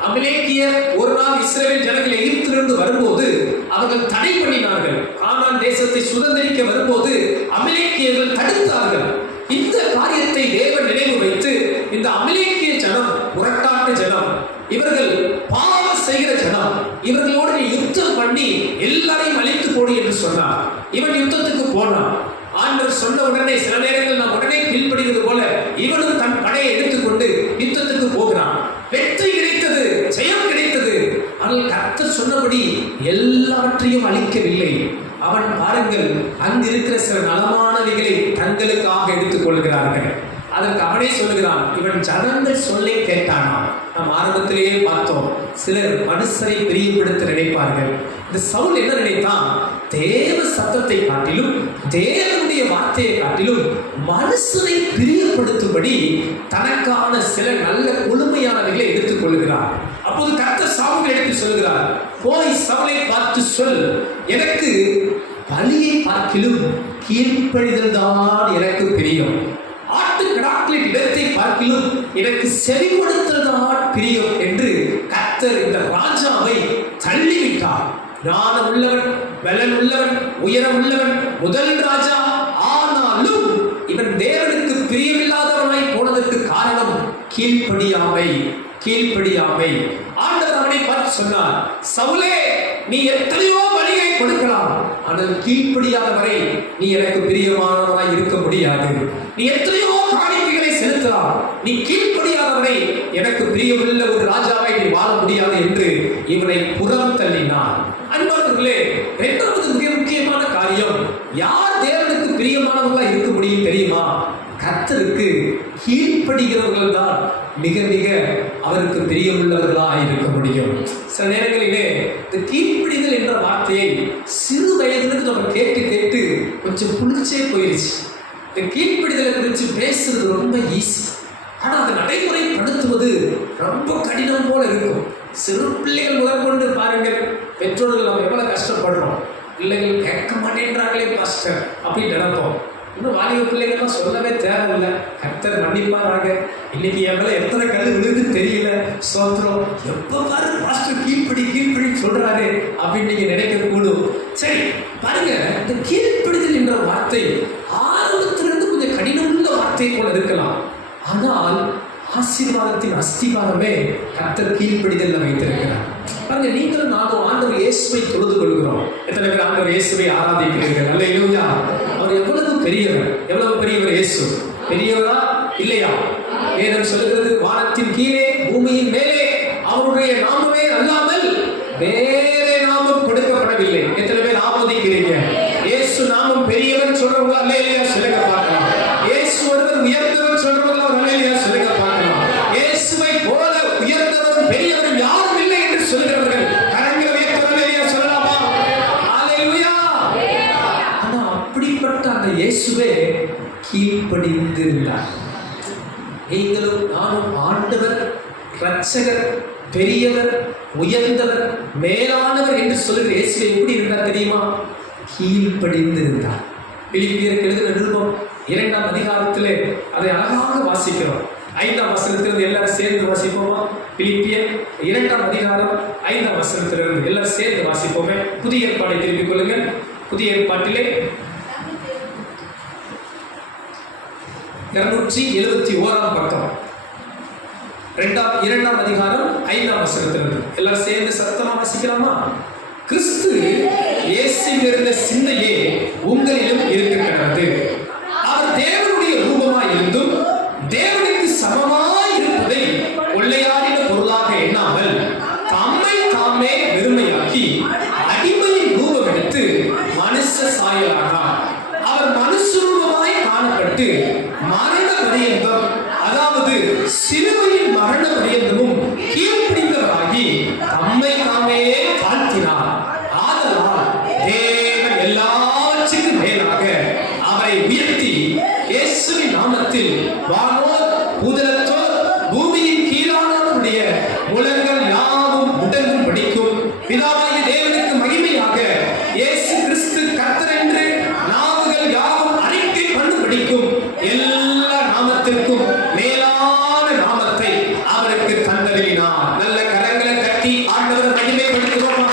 அமலேக்கியர் ஒரு நாள் இஸ்ரவேல் ஜனங்கள் எகிப்திலிருந்து வரும்போது அவர்கள் தடை பண்ணினார்கள். கானான் தேசத்தை சுதந்திரிக்க வரும்போது அமலேக்கியர்கள் தடுத்தார்கள். இந்த காரியத்தை தேவன் நினைவு வைத்து, இந்த அமலேக்கிய ஜனம் முரட்டாட்ட ஜனம், இவர்கள் பாவம் செய்கிற ஜனம், இவர்களோடு யுத்தம் பண்ணி எல்லாரையும் அழித்து போடு என்று சொன்னார். இவன் யுத்தத்துக்கு போனான். ஆண்டவர் சொன்ன உடனே சில நேரங்கள் நாம் உடனே கீழ்ப்படுகிறது போல இவனும் தன் படையை எடுத்துக்கொண்டு யுத்தத்துக்கு போகிறான். வெற்றி கிடைத்தது, ஜெயம் கிடைத்தது. ஆனால் கர்த்தர் சொன்னபடி எல்லாவற்றையும் அழிக்கவில்லை. அவன் பாருங்கள், அங்கு இருக்கிற சில நலமானவைகளை தங்களுக்காக எடுத்துக் கொள்கிறார்கள். அதற்கு அவனே சொல்லுகிறான், இவன் ஜனங்கள் சொல்லை கேட்டானா. நாம் ஆரம்பத்திலேயே பார்த்தோம், சிலர் மனுஷரை பிரியப்படுத்த நினைப்பார்கள். இந்த சவுல் என்ன நினைத்தான்? தேவ சத்தத்தை காட்டிலும் தேவனுடைய வார்த்தையை காட்டிலும் மனுஷரை பிரியப்படுத்தும்படி தனக்கான சில நல்ல கொழுமையானவைகளை எடுத்துக் கொள்கிறார். அப்போது கர்த்தர் சாமுவேல் எடுத்து சொல்கிறார், போய் சவுலை பார்த்து சொல், எனக்கு பலியை பார்க்கிலும் கீழ்ப்படிதல் தான் எனக்கு பிரியம். ஆட்டு கிடாக்களின் இடத்தை பார்க்கிலும் எனக்கு செவிப்படுத்தல் தான் பிரியம் என்று கர்த்தர் இந்த ராஜாவை தள்ளிவிட்டார். ஞானம் உள்ளவன், பலன் உள்ளவன், உயரம் உள்ளவன், முதல் ராஜா. ஆனாலும் இவன் தேவனுக்கு பிரியமில்லாதவனாய் போனதற்கு காரணம் கீழ்ப்படியாமை. கீழ்ப்படியாமை. ஆண்டவர் அவனை பார்த்து சொன்னார், சவுலே, நீ எத்தனையோ பலியை கொடுக்கலாம், ஆனால் கீழ்ப்படியாதவரை நீ எனக்கு பிரியமானவனாய் இருக்க முடியாது. நீ எத்தனையோ காணிக்கைகளை செலுத்தலாம், நீ கீழ்ப்படியாதவரை எனக்கு பிரியமுள்ள ஒரு ராஜாவை நீ வாழ முடியாது என்று இவனை புறம் தள்ளினான். அன்பானவர்களே, இரண்டாவது மிக முக்கியமான காரியம், யார் தேவனுக்கு பிரியமானவர்களாக இருக்க முடியும் தெரியுமா? கர்த்தருக்கு கீழ்ப்படுகிறவர்கள் தான் மிக மிக அவருக்கு பிரியமுள்ளவர்களாக இருக்க முடியும். சில நேரங்களிலே இந்த கீழ்ப்படிதல் என்ற வார்த்தையை சிறு வயதிலிருந்து நம்ம கேட்டு கேட்டு கொஞ்சம் புளிச்சே போயிடுச்சு. இந்த கீழ்ப்படிதலை குறித்து பேசுறது ரொம்ப ஈஸி, ஆனால் அதை நடைமுறைப்படுத்துவது ரொம்ப கடினம் போல இருக்கும். சிறு பிள்ளைகள் முதற்கொண்டு பாருங்கள், பெற்றோர்கள் நம்ம எவ்வளவு கஷ்டப்படுறோம். பிள்ளைகள் கேட்க மாட்டேன்றாங்களே பாஸ்டர் அப்படின்னு நினைப்போம். இன்னும் வாலிப பிள்ளைகள்லாம் சொல்லவே தேவையில்லை, கர்த்தர் மன்னிப்பாராங்க. இன்னைக்கு என் மேல எத்தனை கல் விழுது தெரியல, சோத்திரம், எப்ப பாரு பாஸ்டர் கீழ்ப்படி கீழ்ப்படி சொல்றாரு அப்படின்னு நீங்க நினைக்க கூடும். சரி பாருங்க, இந்த கீழ்ப்படிதல் என்ற வார்த்தை ஆரம்பத்திலிருந்து கொஞ்சம் கடினமுள்ள வார்த்தை போல இருக்கலாம், ஆனால் ஆசீர்வாதத்தின் அஸ்திவாரமே கர்த்தர் கீழ்ப்படிதல் வைத்திருக்கிறார். பாருங்க, நீங்களும் நானும் ஆண்டவர் இயேசுவை தொழுது கொள்கிறோம். எத்தனை பேர் ஆண்டவர் இயேசுவை ஆராதிக்கிறீர்கள்? அல்லேலூயா. அவர் எவ்வளவு பெரியவர், எவ்வளவு பெரியவர் இயேசு. பெரியவரா இல்லையா? வேதம் சொல்லுகிறது, வானத்தின் கீழே பூமியின் மேலே அவருடைய நாமமே அல்லாமல் வேறே நாமம் கொடுக்கப்படவில்லை. எத்தனை பேர் ஆமோதிக்கிறீங்க? இயேசு நாமம் பெரியவர் சொல்றவங்க அல்லேலூயா சொல்லுங்க பார்க்கலாம். இயேசு ஒருவர் உயர்ந்தவர் சொல்றவங்க அல்லேலூயா சொல்லுங்க பார்க்கலாம். இயேசுவை போல உயர்ந்தவரும் பெரியவரும் யாரும் இல்லை என்று சொல்கிறவர்கள் கரங்களை உயர்த்தி அல்லேலூயா சொல்லலாமா? அல்லேலூயா. ஆனா அப்படிப்பட்ட அந்த இயேசுவே கீழ்ப்படிந்திருந்தார். நீங்களும் நானும் ஆண்டவர், இரட்சகர், பெரியவர், உயர்ந்தவர், மேலானவர் என்று சொல்லுகிற இயேசுவை எப்படி இருந்தார் தெரியுமா? கீழ்ப்படிந்திருந்தார். பிலிப்பியருக்கு எழுதின நிருபம் 2ஆம் அதிகாரத்திலே அதை அழகாக வாசிக்கிறோம். 5ஆம் வசனத்திலிருந்து எல்லாரும் சேர்ந்து வாசிப்போமா? பிலிப்பியர் 2ஆம் அதிகாரம் 5ஆம் வசனத்திலிருந்து எல்லாரும் சேர்ந்து வாசிப்போமே. புதிய ஏற்பாடை திருப்பிக் கொள்ளுங்கள். புதிய ஏற்பாட்டிலே 271 பக்கம், 2ஆம் அதிகாரம் 5ஆம் வசனத்திலிருந்து எல்லாரும் சேர்ந்து சத்தமா வாசிக்கலாமா? கிறிஸ்து இயேசுவில் இருந்த சிந்தையே உங்களிலும் இருக்கிறது. அவர் தேவனுடைய ரூபமாய் இருந்தும் தேவனுக்கு சமமாய் இருப்பதை கொள்ளையாடின பொருளாக எண்ணாமல் தம்மை தாமே வெறுமையாக்கி அடிமையின் ரூபம் எடுத்து மனுஷ சாயலானார். அவர் மனுஷ ரூபமாய் காணப்பட்டு மரண பரியந்தம், அதாவது சிலுவையின் மரண பரியந்தமும் கீழ்ப்படிந்தவராகி தம்மை தாமே தாழ்த்தினார். ஆதலால் தேவன் எல்லாவற்றுக்கும் மேலாக அவரை உயர்த்தி இயேசுவின் நாமத்தில் வானோர் பூதலத்தோர் பூமியின் கீழானவருடைய முழங்கள் யாவும் முடங்கும் படிக்கும் பிதாவாகிய தேவனுக்கு மகிமையாக இயேசு கிறிஸ்து கர்த்தர் என்று நாவுகள் யாவும் அறிக்கை பண்ண படிக்கும் எல்லா நாமத்திற்கும் மேலான நாமத்தை அவருக்கு தந்தருளினார். நல்ல கரங்களை கட்டி ஆண்டவரை மகிமைப்படுத்துவோமா?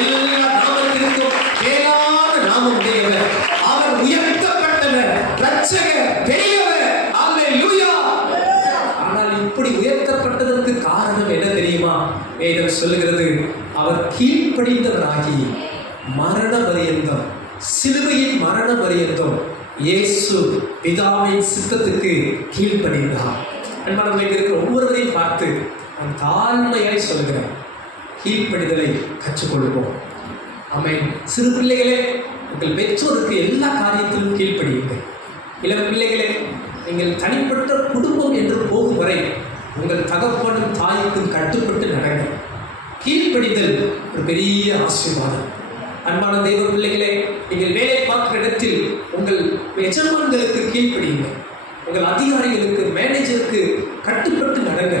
எல்லா நாமத்திற்கும் மேலான நாமம் உடையவர், அவர் உயர்த்தப்பட்டவர், இரட்சகர், பெரியவர். அல்லேலூயா. ஆனால் இப்படி உயர்த்தப்பட்டதற்கு காரணம் என்ன தெரியுமா? வேதம் சொல்லுகிறது, அவர் கீழ்ப்படிந்தவராகி மரண பரியந்தம், சிலுவையின் மரண பரியந்தம் இயேசு பிதாவின் சித்தத்துக்கு கீழ்ப்படிந்தார். அன்பானவர்களே, இருக்கிற ஒவ்வொருவரையும் பார்த்து நான் தாழ்மையாய் சொல்லுகிறேன், கீழ்ப்படிதலை கற்றுக்கொள்வோம். ஆமென். சிறு பிள்ளைகளே, உங்கள் பெற்றோருக்கு எல்லா காரியத்திலும் கீழ்ப்படியுங்கள். இளம் பிள்ளைகளே, நீங்கள் தனிப்பட்ட குடும்பம் என்று போகும் வரை உங்கள் தகப்பனும் தாய்க்கும் கட்டுப்பட்டு நடங்க. கீழ்ப்படிதல் ஒரு பெரிய ஆசீர்வாதம். அன்பான தெய்வ பிள்ளைகளே, நீங்கள் வேலை பார்க்கிற இடத்தில் உங்கள் எஜமான்களுக்கு கீழ்ப்படியுங்கள். உங்கள் அதிகாரிகளுக்கு, மேனேஜருக்கு கட்டுப்பட்டு நடங்க.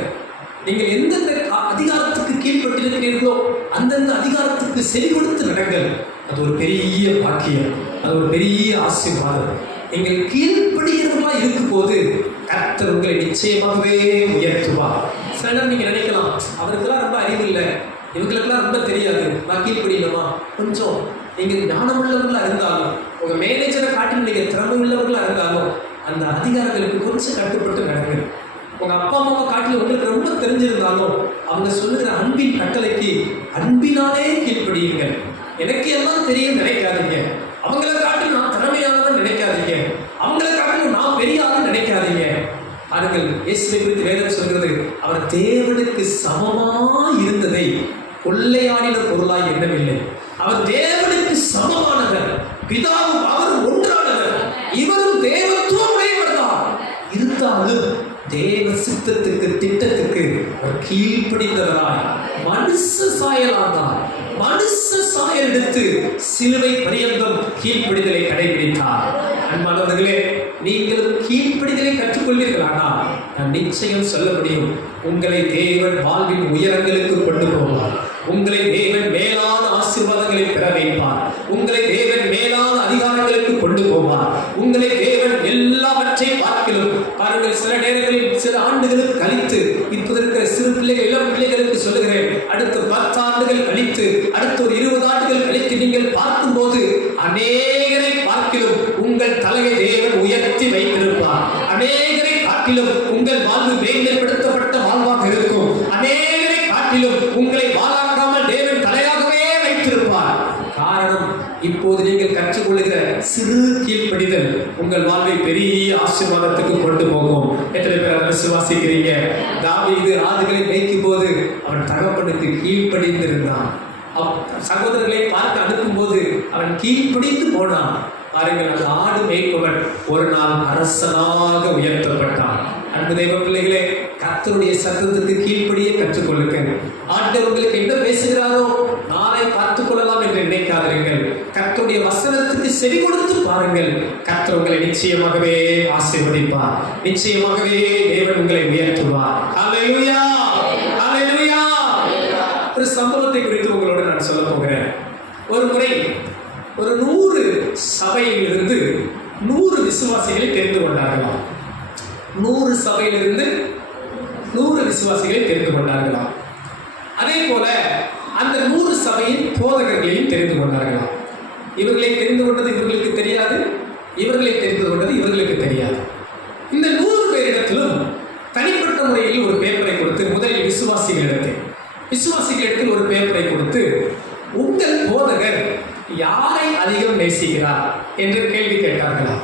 நீங்கள் எந்தெந்த அதிகாரத்துக்கு கீழ்ப்பட்டிருக்கிறீர்களோ அந்தந்த அதிகாரத்துக்கு செவி கொடுத்து நடங்கள். அது ஒரு பெரிய பாக்கியம், அது ஒரு பெரிய ஆசீர்வாதம். நீங்கள் கீழ்ப்படுகிறவர்களா இருக்கும் போது கர்த்தர் உங்களை நிச்சயமாகவே உயர்த்துவார். சில நேரம் நீங்க நினைக்கலாம், அவருக்கெல்லாம் ரொம்ப அறிவு இல்லை, இவங்களுக்கெல்லாம் ரொம்ப தெரியாது, நான் கீழ்ப்படியணுமா? கொஞ்சம் நீங்க ஞானம் உள்ளவர்களா இருந்தாலும், உங்க மேனேஜரை காட்டிலும் நீங்க திறமை உள்ளவர்களா இருந்தாலும் அந்த அதிகாரிகளுக்கு கொஞ்சம் கட்டுப்பட்டு நடங்க. உங்க அப்பா அம்மாவை காட்டிலும் உங்களுக்கு ரொம்ப தெரிஞ்சிருந்தாலும் அவங்க சொல்லுகிற அன்பின் கட்டளைக்கு அன்பினாலே கீழ்ப்படியுங்கள். எனக்கு எல்லாம் தெரியும் நினைக்காதீங்க, அவங்கள காட்டிலும் நான் திறமையானவன் நினைக்காதீங்க, அவங்கள காட்டிலும் நான் பெரிய ஆள் நினைக்காதீங்க. பாருங்கள், இயேசுவை குறித்து வேதம் சொல்கிறது, அவர் தேவனுக்கு சமமாய் இருந்ததை கொள்ளையாடின பொருளாய் எண்ணவில்லை. அவர் தேவனுக்கு சமமானவர், பிதாவும் அவரும் ஒன்றானவர், இவரும் தேவத்துவம் உடையவர் தான். இருந்தாலும் தேவ சித்தத்துக்கு, திட்டத்துக்கு அவர் கீழ்ப்படிந்தவராய் மனுஷ சாயலானார். மனுஷ சாயல் எடுத்து சிலுவை பரியந்தம் கீழ்ப்படிதலை கடைபிடித்தார். அன்பானவர்களே, நீங்களும் கீழ்ப்படிதலை கற்றுக்கொள்வீர்களானா நான் நிச்சயம் சொல்ல முடியும், உங்களை தேவன் வாழ்வின் உயரங்களுக்கு கொண்டு போவார். உங்களை தேவன் மேலான ஆசீர்வாதங்களை பெற வைப்பார். உங்களை தேவன் மேலான அதிகாரங்களுக்கு கொண்டு போவார். உங்களை தேவன் எல்லாவற்றை பார்க்கிலும், பாருங்கள், சில நேரங்களில் சில ஆண்டுகளுக்கு கழித்து, இப்போது இருக்கிற சிறு பிள்ளைகள், இளம் பிள்ளைகளுக்கு சொல்லுகிறேன், அடுத்த 10 ஆண்டுகள் கழித்து, அடுத்த ஒரு 20 ஆண்டுகள் கழித்து நீங்கள் பார்க்கும்போது அநேகரை பார்க்கிலும் உங்கள் தலையை தேவன் உயர்த்தி வைத்திருப்பார். அநேகரை காட்டிலும் உங்கள் வாழ்வு மேன்மைப்படுத்தப்பட்ட வாழ்வாக இருக்கும். அநேகரை காட்டிலும் உங்களை வாழாக்காமல் தேவன் தலையாகவே வைத்திருப்பார். காரணம், இப்போது நீங்கள் கற்றுக்கொள்ளுகிற சிறு கீழ்ப்படிதல் உங்கள் வாழ்வை பெரிய ஆசீர்வாதத்துக்கு கொண்டு போகும். எத்தனை பேர் அதை விசுவாசிக்கிறீங்க? தாவீது ஆடுகளை மேய்க்கும் போது அவன் தகப்பனுக்கு கீழ்ப்படிந்திருந்தான். சகோதரர்களை பார்க்க அனுப்பும் போது அவன் கீழ்ப்படிந்து போனான். பாருங்கள், அந்த ஆடு மேய்ப்பவன் ஒரு நாள் அரசனாக உயர்த்தப்பட்டான். அன்பு தெய்வ பிள்ளைகளே, கர்த்தருடைய சத்தத்துக்கு கீழ்ப்படியே கற்றுக்கொள்ளுங்கள். ஆண்டவர் உங்களுக்கு என்ன பேசுகிறாரோ நாளை பார்த்துக் கொள்ளலாம் என்று நினைக்காதீர்கள். கர்த்தருடைய வசனத்துக்கு செவி கொடுத்து பாருங்கள். கர்த்தர் உங்களை நிச்சயமாகவே ஆசீர்வதிப்பார். நிச்சயமாகவே தேவன் உங்களை உயர்த்துவார். அல்லேலூயா, அல்லேலூயா. ஒரு சம்பவத்தை குறித்து உங்களோடு நான் சொல்ல போகிறேன். ஒரு முறை ஒரு 100 சபையில் இருந்து 100 விசுவாசிகளை தெரிந்து கொண்டார்களாம். 100 சபையிலிருந்து 100 விசுவாசிகளை தெரிந்து கொண்டார்களாம். அதே போல அந்த 100 சபையின் போதகர்களையும் தெரிந்து கொண்டார்களாம். இவர்களை தெரிந்து கொண்டது இவர்களுக்கு தெரியாது, இவர்களை தெரிந்து கொண்டது இவர்களுக்கு தெரியாது. இந்த விசுவாசிகளிடத்தில் ஒரு பேப்பரை கொடுத்து, உங்கள் போதகர் யாரை அதிகம் நேசிக்கிறார் என்று கேள்வி கேட்டார்களாம்.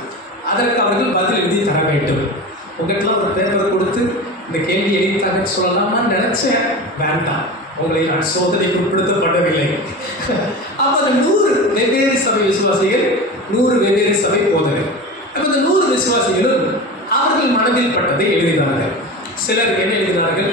அதற்கு அவர்கள் பதில் எழுதி தர வேண்டும். உங்கள்கிட்ட ஒரு பேப்பர் கொடுத்து இந்த கேள்வி எழுதித்தாங்கன்னு சொல்லலாமான்னு நினைச்சேன். வேண்டாம், உங்களை நான் சோதனைக்கு உட்படுத்தப்படவில்லை. அப்ப அந்த 100 வெவ்வேறு சபை விசுவாசிகள், 100 வெவ்வேறு சபை போதகர். அப்ப இந்த 100 விசுவாசிகளும் அவர்கள் மனதில் பட்டதை எழுதினார்கள். சிலர் என்ன எழுதினார்கள்?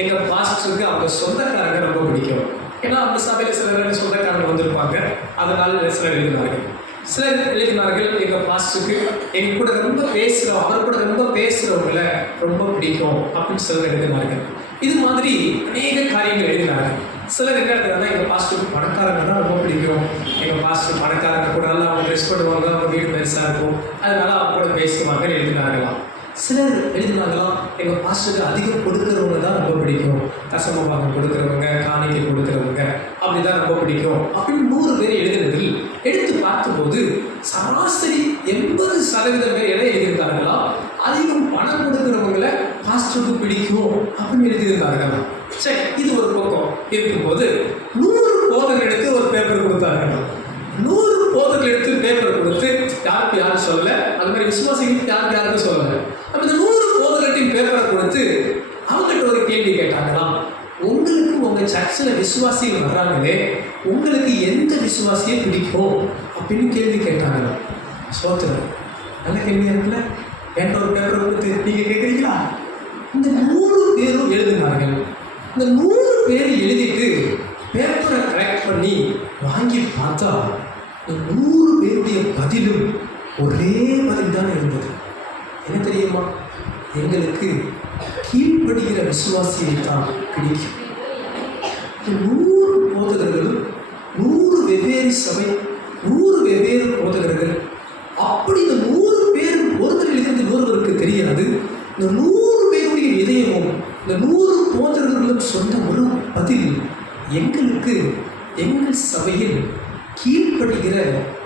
எங்க பாஸ்டருக்கு அவங்க சொந்தக்காரங்க ரொம்ப பிடிக்கும். ஏன்னா அந்த சபையில சிலர் சொந்தக்காரங்க வந்திருப்பாங்க, அதனால சிலர் எழுதினார்கள். சிலர் எழுதினார்கள், எங்க பாஸ்டருக்கு எங்க கூட ரொம்ப பேசுறோம், அவர் கூட ரொம்ப பேசுறவங்கள ரொம்ப பிடிக்கும் அப்படின்னு சிலர் எழுதினார்கள். இது மாதிரி அநேக காரியங்கள் எழுதினார்கள். சிலர் என்ன எழுதுறாங்க, எங்க பாஸ்டருக்கு பணக்காரங்க தான் ரொம்ப பிடிக்கும், எங்க பாஸ்டர் பணக்காரங்க கூட நல்லா அவங்க ட்ரெஸ் பண்ணுவாங்க, அவங்க வீடு பெருசா இருக்கும், அதனால அவங்க கூட பேசுவாங்கன்னு எழுதினார்களாம். சிலர் எழுதினாங்களாம், எங்க பாஸ்டருக்கு அதிகம் கொடுக்குறவங்க தான் ரொம்ப பிடிக்கும், தசமபாகம் கொடுக்குறவங்க, காணிக்கை கொடுக்குறவங்க, அப்படிதான் ரொம்ப பிடிக்கும் அப்படின்னு 100 பேர் எழுதினதில் எடுத்து பார்க்கும்போது சராசரி 80% பேர் எதை எழுதியிருந்தார்களா, அதிகம் பணம் கொடுக்குறவங்களை பாஸ்டருக்கு பிடிக்கும் அப்படின்னு எழுதியிருந்தார்களா. சரி, இது ஒரு பக்கம் இருக்கும்போது 100 போதகர்களுக்கு ஒரு பேப்பர் கொடுத்தார்கள். 100 போதகர்களுக்கு பேப்பர் கொடுத்து யாருக்கு யாரும் சொல்லல, அது மாதிரி விசுவாசிகளுக்கு யாருக்கும் சொல்லல. அப்ப இந்த 100 போதகர்களின் பேப்பரை கொடுத்து அவங்ககிட்ட ஒரு கேள்வி கேட்டாங்களாம், உங்களுக்கு உங்க சர்ச்சில் விசுவாசிகள் வர்றாங்களே, உங்களுக்கு எந்த விசுவாசியை பிடிக்கும் அப்படின்னு கேள்வி கேட்டாங்களாம். சோத்திரம், நல்ல கேள்வியா இருக்குல்ல? என்கிட்ட ஒரு பேப்பரை கொடுத்து நீங்க கேட்குறீங்களா? இந்த 100 பேரும் எழுதினார்கள். இந்த 100 பேர் எழுதிட்டு பேப்பரை கரெக்ட் பண்ணி வாங்கி பார்த்தா இந்த 100 பேருடைய பதிலும் ஒரே பதில் தான் இருந்தது. என்ன தெரியுமா? எங்களுக்கு கீழ்ப்படுகிற விசுவாசியை தான் பிடிக்கும். 100 போதகர்களும் 100 வெவ்வேறு சபை, 100 வெவ்வேறு போதகர்கள். அப்படி இந்த 100 பேர் ஒருவரிலிருந்து ஒருவருக்கு தெரியாது. இந்த 100 பேருடைய இதயமும் இந்த 100 போதகர்களும் சொன்ன ஒரு பதில், எங்களுக்கு எங்கள் சபையில் கீழ்ப்படுகிற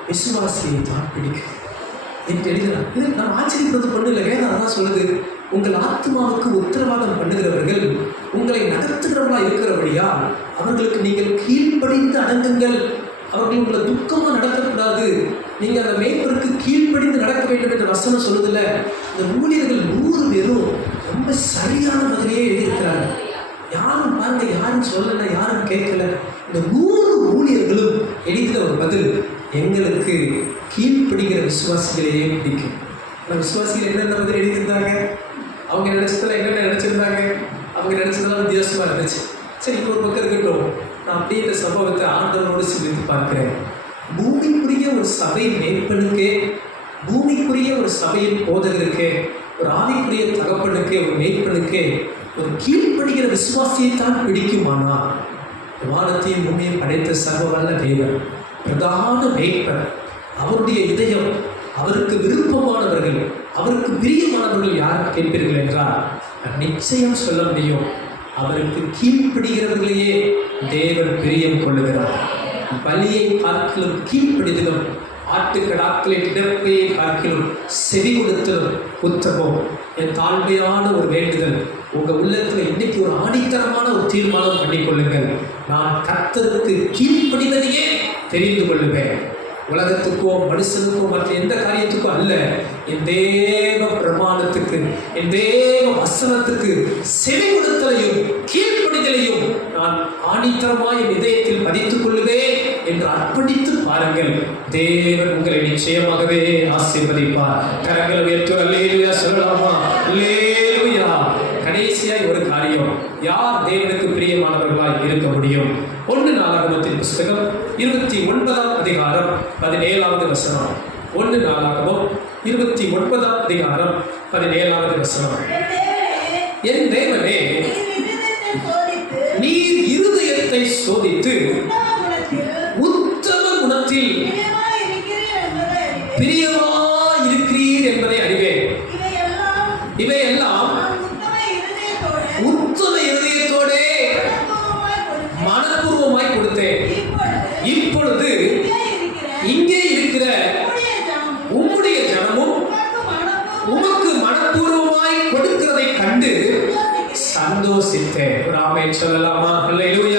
விசுவாசியை தான் பிடிக்கும் என்று எழுதினார். இது நான் ஆச்சரியப்படுறது பண்ணல, வேற அதான் சொல்லுது, உங்கள் ஆத்மாவுக்கு உத்தரவாதம் பண்ணுகிறவர்கள் உங்களை நகர்த்துகிறவர்களா இருக்கிறபடியா அவர்களுக்கு நீங்கள் கீழ்ப்படிந்து அடங்குங்கள். அவர்கள் உங்களை துக்கமா நடத்தக்கூடாது, நீங்க அந்த மேய்ப்பருக்கு கீழ்ப்படிந்து நடக்க வேண்டும் என்ற வசனம் சொல்லுதில்ல. இந்த ஊழியர்கள் 100 பேரும் ரொம்ப சரியான பதிலையே எழுதியிருக்கிறாங்க. யாரும் பாருங்க, யாரும் சொல்லலை, யாரும் கேட்கல. இந்த 100 ஊழியர்களும் எழுதின ஒரு பதில், எங்களுக்கு கீழ்ப்படுகிற விசுவாசிகளையே பிடிக்கும். அந்த விசுவாசிகள் என்னென்ன பதில் எழுதியிருந்தாங்க? அவங்க நினைச்சதுல என்னென்ன நினைச்சிருந்தாங்க? அவங்க நினைச்சதெல்லாம் வித்தியாசமா இருந்துச்சு. சரி, இப்போ ஒரு பக்கம் இருக்கட்டும், நான் அப்படியே இந்த சம்பவத்தை ஆண்டவரோடு சிந்தித்து பார்க்கிறேன். பூமிக்குரிய ஒரு சபை மேய்ப்பனுக்கே, பூமிக்குரிய ஒரு சபையின் போதகருக்கே, ஒரு ஆவிக்குரிய தகப்பனுக்கே, ஒரு மேய்ப்பனுக்கே ஒரு கீழ்ப்படுகிற விசுவாசியைத்தான் பிடிக்குமானா, வானத்தையும் பூமியை படைத்த சர்வ வல்ல தேவன், பிரதான மேய்ப்பன், அவருடைய இதயம், அவருக்கு விருப்பமானவர்கள், அவருக்கு பிரியமானவர்கள் யார் கேட்பீர்கள் என்றால் நிச்சயம் சொல்ல முடியும், அவருக்கு கீழ்ப்படுகிறவர்களையே தேவன் பிரியம் கொள்ளுகிறார். பலியை பார்க்கலும் கீழ்ப்படிதலும், ஆட்டுக்கடாக்களின் இடப்பையை பார்க்கலும் செவி கொடுத்தலும் உத்தமம். என் தாழ்மையான ஒரு வேண்டுதல், உங்க உள்ளத்துல இன்னைக்கு ஒரு ஆணித்தரமான ஒரு தீர்மானம் பண்ணிக்கொள்ளுங்கள். நான் கர்த்தருக்கு கீழ்ப்படிதலையே தெரிந்து கொள்ளுவேன். உலகத்துக்கோ மனுஷனுக்கோ மற்ற எந்த காரியத்துக்கோ அல்ல, என் தேவ பிரமாணத்துக்கு, என் தேவ வசனத்துக்கு செவி கொடுத்தலையும் கீழ்ப்படிதலையும் நான் ஆணித்தரமாய் என் இதயத்தில் பதித்துக் கொள்ளுவேன் என்று அர்ப்பணித்து பாருங்கள். தேவன் உங்களை நிச்சயமாகவே ஆசீர்வதிப்பார். கரங்களை உயர்த்தி அல்லேலூயா சொல்லலாமா? அல்லேலூயா. கடைசியாய் ஒரு காரியம், யார் தேவனுக்கு பிரியமானவர்களாய் இருக்க முடியும்? 1 நாளாகமத்தின் புஸ்தகம் 29ஆம் அதிகாரம் 17வது வசனம். 1 நாளாகமம் 29ஆம் அதிகாரம் 17வது வசனம். என் தேவனே, நீர் இருதயத்தை சோதித்து உத்தம குணத்தில் பிரியமாயிருக்கிறீர் என்பதை அறிவேன். இவையெல்லாம் உத்தம இருதயத்தோடே மனப்பூர்வமாய் கொடுத்தேன். இப்பொழுது இங்கே இருக்கிற உம்முடைய ஜனமும் உமக்கு மனப்பூர்வமாய் கொடுக்கிறதை கண்டு சந்தோஷித்தேன். ஒரு ஆமென் சொல்லலாமா? அல்லேலூயா.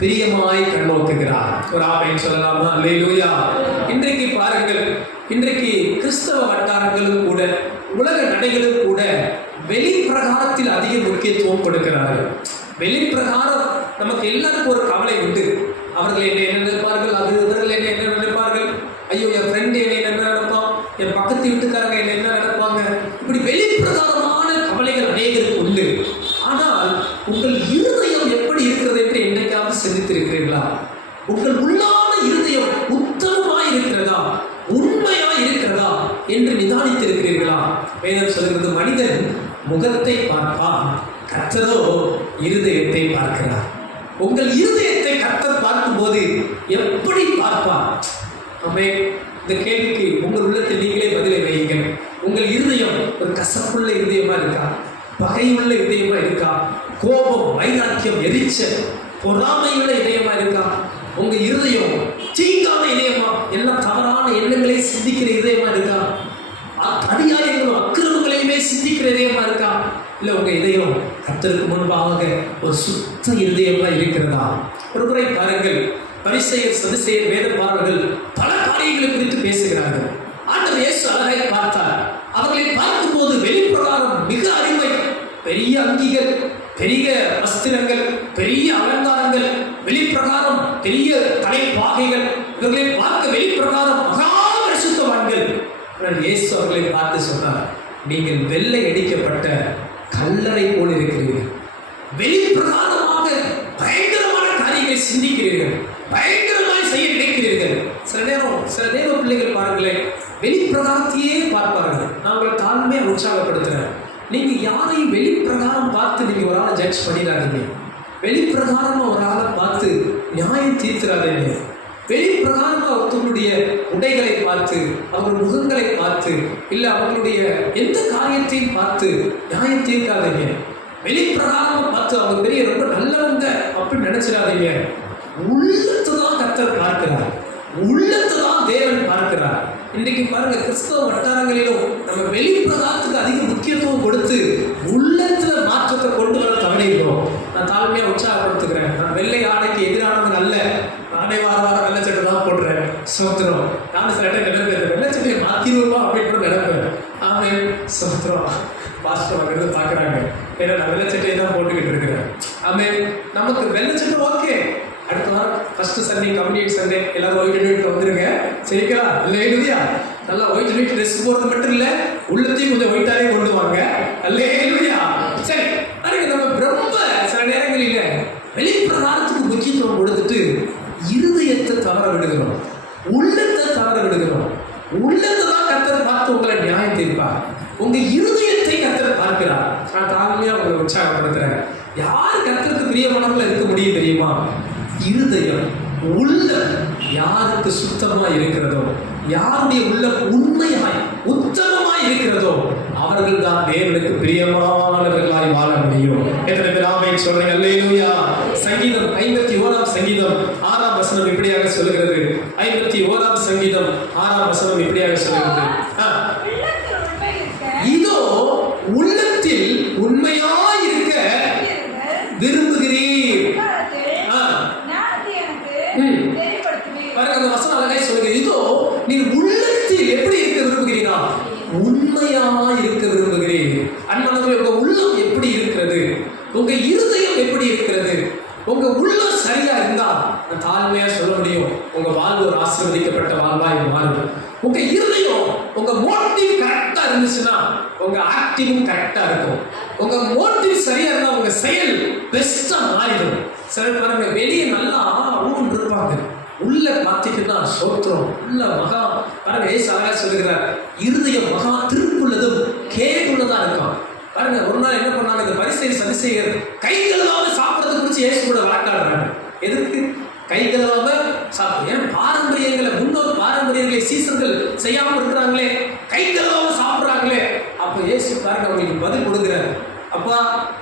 பிரியமாய் கண்ணோக்குகிறார். ஒரு ஆமென் சொல்லலாமா? அல்லேலூயா. இன்றைக்கு பாருங்கள், இன்றைக்கு கிறிஸ்தவ வட்டாரங்களும் கூட உலக நடைகளும் கூட வெளிப்பிரகாரத்தில் அதிக முக்கியத்துவம் கொடுக்கிறார்கள். வெளிப்பிரகாரம் நமக்கு எல்லாருக்கும் ஒரு கவலை உண்டு. அவர்கள் என்ன நினைப்பார்கள், அது இவர்கள் என்ன நினைப்பார்கள், ஐயோ என் ஃப்ரெண்டு என்ன நினைப்பான், என் பக்கத்து வீட்டுக்காரங்க என்ன நினைப்பாங்க, இப்படி வெளிப்பிரகாரமான கவலைகள் அநேகருக்கு உண்டு. ஆனால் உங்கள் இருதயம் எப்படி இருக்கிறது என்று என்னைக்காவது சிந்தித்திருக்கிறீர்களா? உங்கள் உள்ளான இருதயம் உத்தமமாய் இருக்கிறதா, உண்மையாய் இருக்கிறதா என்று நிதானித்திருக்கிறீர்களா? வேதம் சொல்கிறது, மனிதன் முகத்தை பார்ப்பான், கர்த்தரோ இருதயத்தை பார்க்கிறார். உங்கள் இருதயத்தை கர்த்தர் பார்க்கும்போது எப்படி பார்ப்பார்? இந்த கேள்விக்கு உங்கள் உள்ளத்தில் நீங்களே பதிலை வையுங்கள். உங்கள் இருதயம் ஒரு கசப்புள்ள இருதயமா இருக்கா, பகையுள்ள இதயமா இருக்கா, கோபம், வைராக்கியம், எரிச்சல், பொறாமையுள்ள இதயமா இருக்கா? உங்க இருதயம் தீங்கான இதயமா, எல்லாம் தவறான எண்ணங்களை சிந்திக்கிற இதயமா இருக்கா? அடியாயங்களும் அக்கிரமங்களையுமே சிந்திக்கிற இதயமா இருக்கா? இல்ல உங்க இதயம் கர்த்தருக்கு முன்பாக ஒரு சுத்த இருதயமா இருக்கிறதா? ஒரு முறை பாருங்கள், பரிசேயர் சதுசேயர் வேதபாரகர்கள் பல காரியங்களை குறித்து பேசுகிறார்கள். ஆண்டவர் இயேசு அழகை பார்த்தார். அவர்களை பார்க்கும்போது வெளிப்பிரகாரம் மிக அருமை, பெரிய அங்கிகள், பெரிய வஸ்திரங்கள், பெரிய அலங்காரங்கள், வெளிப்பிரகாரம் பெரிய தலைப்பாகைகள், இவர்களை பார்க்க வெளிப்பிரகாரம் மகா பரிசுத்தவான்கள். இயேசு அவர்களை பார்த்து சொன்னார், நீங்கள் வெள்ளை அடிக்கப்பட்ட கல்லறை போல் இருக்கிறீர்கள். வெளிப்பிரகாரமாக பயங்கரமான காரியங்களை சிந்திக்கிறீர்கள், பயங்கரமாய் செய்ய நினைக்கிறீர்கள். சில நேரம் பிள்ளைகள் பாருங்களேன், வெளிப்பிரகாரத்தையே பார்ப்பார்கள். நான் உங்களை தாழ்மையை உற்சாகப்படுத்துறேன். நீங்க யாரையும் வெளிப்பிரகாரம் பார்த்து நீங்க ஒரு ஆளை ஜட்ஜ் பண்ணிடாதீங்க. வெளிப்பிரகாரமா ஒரு ஆளை பார்த்து நியாயம் தீர்த்துறாதீங்க. வெளிப்பிரகாரமா ஒருத்தவங்களுடைய உடைகளை பார்த்து, அவர்கள் முகங்களை பார்த்து, இல்ல அவங்களுடைய எந்த காரியத்தையும் பார்த்து நியாயம் தீர்க்காதீங்க. வெளிப்பிரகாரமா பார்த்து அவங்க பெரிய ரொம்ப நல்லவங்க அப்படின்னு நினைச்சிடாதீங்க. உள்ளத்தை தான் கர்த்தர் பார்க்கிறார், உள்ளத்தை தான் தேவன் பார்க்கிறார். இன்றைக்கு பாருங்க, கிறிஸ்தவ வட்டாரங்களிலும் நம்ம வெளிப்பிரகாரத்துக்கு அதிக முக்கியத்துவம் கொடுத்து உள்ளத்துல மாற்றத்தை கொண்டு வர தவறிக்கிறோம். நான் தாழ்மையா உற்சாகப்படுத்துகிறேன். நான் வெள்ளை ஆடைக்கு எதிரானது அல்ல. நானே வாரம் வெள்ளை சட்டை தான் போடுறேன். சோத்திரம். நானும் சில டைம் நினைப்பேன், வெள்ளை சட்டையை மாத்திருவோமா அப்படின்னு நினைப்பேன். ஆமே சோத்திரம். பாஸ்டர் வாங்கிறது பார்க்குறாங்க, ஏன்னா நான் வெள்ளை சட்டையை தான் போட்டுக்கிட்டு இருக்கிறேன். ஆமே, நமக்கு வெள்ளை சட்டை ஓகே. அடுத்த வாரம் ஃபர்ஸ்ட் சண்டே, கம்யூனியன் சண்டே, எல்லாரும் ஒயிட் அண்ட் ஒயிட்ல வந்துருங்க, சரிங்களா? அல்லேலூயா. நல்லா ஒயிட் அண்ட் ஒயிட் ட்ரெஸ் போடுறது மட்டும் இல்லை, உள்ளத்தையும் கொஞ்சம் ஒயிட்டாலே கொண்டு வாங்க. அல்லேலூயா. சரி, நம்ம ரொம்ப சில நேரங்களில் வெளிப்பிரகாரத்துக்கு முக்கியத்துவம் கொடுத்துட்டு இருதயத்தை தவற விடுகிறோம், உள்ளத்தை தவற விடுகிறோம். உள்ளத்தை தான் கர்த்தர் பார்த்து உங்களை நியாயம் தீர்ப்பார். உங்க இருதயத்தை கர்த்தர் பார்க்கிறார். நான் தாழ்மையா உங்களை உற்சாகப்படுத்துறேன். யார் கர்த்தருக்கு பிரியமானவங்கள இருக்க முடியும் தெரியுமா? இருதயம், உள்ளம் யாருக்கு சுத்தமா இருக்கிறதோ, யாருடைய உள்ளம் உண்மையாய் உத்தமமாய் இருக்கிறதோ, அவர்கள் தான் தேவனுக்கு பிரியமானவர்களாய் வாழ முடியும். எத்தனை பேர் ஆமென் சொல்றீங்க? அல்லேலூயா. சங்கீதம் 51ஆம் சங்கீதம் 6ஆம் வசனம் இப்படியாக சொல்லுகிறது. 51ஆம் சங்கீதம் 6ஆம் வசனம் இப்படியாக சொல்லுகிறது, இதோ உள்ளத்தில் உண்மையாய் இருக்க விரும்புகிறீர். அந்த வசனம் அழகாய் சொல்லுகிறது, இதோ நீ உள்ளத்தில் எப்படி இருக்க விரும்புகிறீரா? உண்மையாய் இருக்க விரும்புகிறீர். அன்பானவர்களே, உங்க உள்ளம் எப்படி இருக்கிறது? உங்க இருதயம் எப்படி இருக்கிறது? உங்க உள்ளம் சரியா இருந்தா நான் தாழ்மையா சொல்ல முடியும், உங்க வாழ்வு ஒரு ஆசீர்வதிக்கப்பட்ட வாழ்வாய் மாறும். உங்க இருதயம், உங்க மோட்டிவ் கரெக்டா இருந்துச்சுன்னா உங்க ஆக்டிவும் கரெக்டா இருக்கும். உங்க மோட்டிவ் சரியா இருந்தா உங்க செயல் பெஸ்டா மாறிடும். சில பாருங்க, வெளியே நல்லா ஊன் இருப்பாங்க, உள்ள பார்த்துக்கிட்டா சோத்திரம், உள்ள மகா பாருங்க. ஏசு அழகா சொல்லுகிறார், இருதயம் மகா திருப்புள்ளதும் கேடுள்ளதா இருக்கும். பாருங்க, ஒரு நாள் என்ன பண்ணாங்க, இந்த பரிசேயர் சதுசேயர் கை கழுவாம சாப்பிட்றத குறித்து ஏசு கூட வழக்காடுறாங்க. எதுக்கு கை கழுவாம சாப்பிடு? ஏன் பாரம்பரியங்களை, முன்னோர் பாரம்பரியங்களை சீசர்கள் செய்யாம இருக்கிறாங்களே, கை கழுவாம சாப்பிட்றாங்களே. அப்ப ஏசு பாருங்க அவங்களுக்கு பதில் கொடுக்குறாரு, அப்பா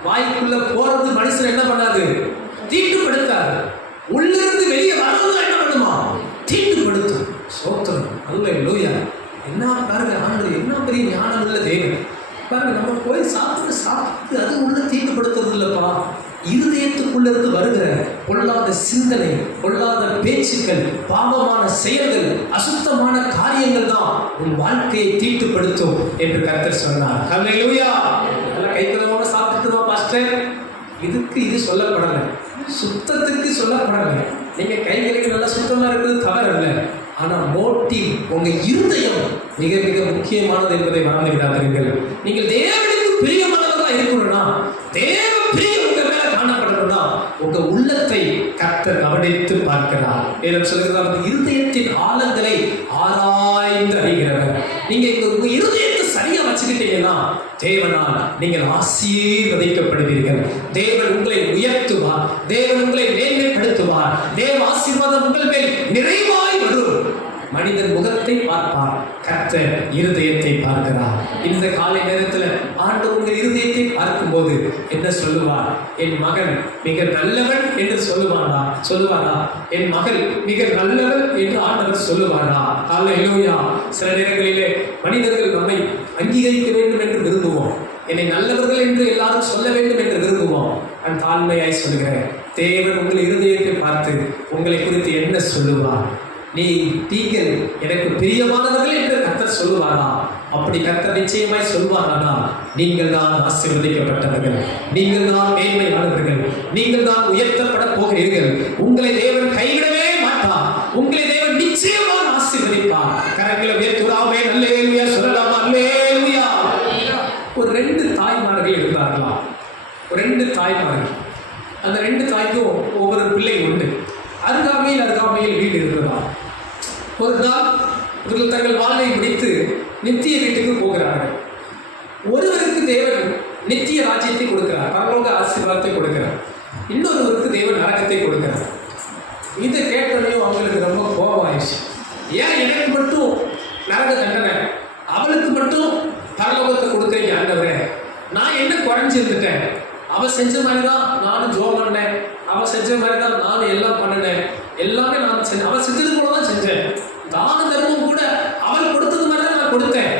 வாய்க்குள்ள போறது மனுஷன் என்ன பண்ணாது? தீட்டுப்படுத்தாது. உள்ளிருந்து வெளியே வர்றது என்ன பண்ணுமா? தீட்டுப்படுத்தும். சோத்திரம். அல்லேலூயா. என்ன பாருங்க, ஆண்டவர் என்ன பெரிய ஞானம் உள்ள தேவன் பாருங்க. நம்ம போய் சாப்பிட்டு அது உள்ள தீட்டுப்படுத்துறது இல்லப்பா, இருதயத்துக்குள்ள இருந்து வருகிற பொல்லாத சிந்தனை, பொல்லாத பேச்சுக்கள், பாவமான செயல்கள், அசுத்தமான காரியங்கள் தான் உன் வாழ்க்கையை தீட்டுப்படுத்தும் என்று கர்த்தர் சொன்னார். ஹல்லேலூயா. நல்லா கைகளோட சாப்பிட்டுமா பாஸ்டர்? இதுக்கு இது சொல்லப்படலை, சுத்தத்துக்கு சொல்லப்படலை. நீங்க கைகளுக்கு நல்லா சுத்தமா இருக்கிறது தவறு அல்ல. ஆனா மோட்டிவ், உங்க இருதயம் மிக மிக முக்கியமானது என்பதை மறந்து விடாதீர்கள். நீங்கள் தேவனுக்கு பிரியமானவர்களா இருக்கணும்னா, தேவ பிரியம் உங்க மேல காணப்படணும்னா, உங்க உள்ளத்தை கர்த்தர் கவனித்து பார்க்கிறார். ஏன் சொல்லுகிறார்? இருதயத்தின் ஆழங்களை ஆராய்ந்து அறிகிறவர். நீங்க உங்க இருதயத்தை சரியா வச்சுக்கிட்டீங்கன்னா தேவனால் நீங்கள் ஆசீர்வதிக்கப்படுவீர்கள். தேவன் உங்களை உயர்த்துவார், தேவன் உங்களை மேன்மைப்படுத்துவார், தேவ ஆசீர்வாதம் உங்கள் மேல் நிறைவாய் வரும். மனிதன் முகத்தை பார்ப்பார், கர்த்தர் இருதயத்தை பார்க்கிறார். இந்த காலை நேரத்தில் ஆண்டவர் உங்கள் இருதயத்தை பார்க்கும்போது என்ன சொல்லுவார்? என் மகன் மிக நல்லவன் என்று சொல்லுவாரா? என் மகள் மிக நல்லவன் என்று ஆண்டவர் சொல்லுவாரா? ஹல்லேலூயா. சில நேரங்களிலே மனிதர்கள் நம்மை அங்கீகரிக்க வேண்டும் என்று விரும்புவோம், என்னை நல்லவர்கள் என்று எல்லாரும் சொல்ல வேண்டும் என்று விரும்புவோம். நான் தாழ்மையாய் சொல்கிறேன், தேவன் உங்கள் இருதயத்தை பார்த்து உங்களை குறித்து என்ன சொல்லுவார்? நீங்கள் எனக்கு பிரியமானவர்கள் என்று கர்த்தர் சொல்லுவாரா? அப்படி கர்த்தர் நிச்சயமாய் சொல்வாரா? நீங்கள் தான் ஆசீர்வதிக்கப்பட்டவர்கள், நீங்கள் தான் மேன்மையானவர்கள், நீங்கள் தான் உயர்த்தப்பட போகிறீர்கள். உங்களை தேவன் கைவிடவே மாட்டார், உங்களை தேவன் நிச்சயமாக ஆசீர்வதிப்பார். கரங்களை உயர்த்துறாமே, அல்லேலூயா சொல்லலாம், அல்லேலூயா. ஒரு 2 தாய்மார்கள் இருந்தார்களாம். ஒரு 2 தாய்மார்கள். அந்த 2 தாய்க்கும் ஒவ்வொரு பிள்ளை உண்டு. அருகாமையில் வீடு இருக்கிறதா. ஒரு நாள் இவர்கள் தங்கள் வாழ்வை முடித்து நித்திய வீட்டுக்கு போகிறார்கள். ஒருவருக்கு தேவன் நித்திய ராஜ்யத்தை கொடுக்கிறார், பரலோக ஆசீர்வாதத்தை கொடுக்கிறார். இன்னொருவருக்கு தேவன் நரகத்தை கொடுக்கிறார். இதை கேட்டதையும் அவங்களுக்கு ரொம்ப கோபம் ஆயிடுச்சு. ஏன் எனக்கு மட்டும் நரக தண்டனை, அவளுக்கு மட்டும் பரலோகத்தை கொடுக்குறீங்க ஆண்டவரே? நான் என்ன குறைஞ்சிருந்துட்டேன்? அவ செஞ்ச மாதிரி தான் நானும் ஜோம் பண்ணேன், அவ செஞ்ச மாதிரி தான் நானும் எல்லாம் பண்ணினேன், எல்லாமே நான் செஞ்சேன், அவ செஞ்சது போல தான் செஞ்சேன். தான தர்மம் கூட அவள் கொடுத்தது மாதிரி தான் நான் கொடுத்தேன்.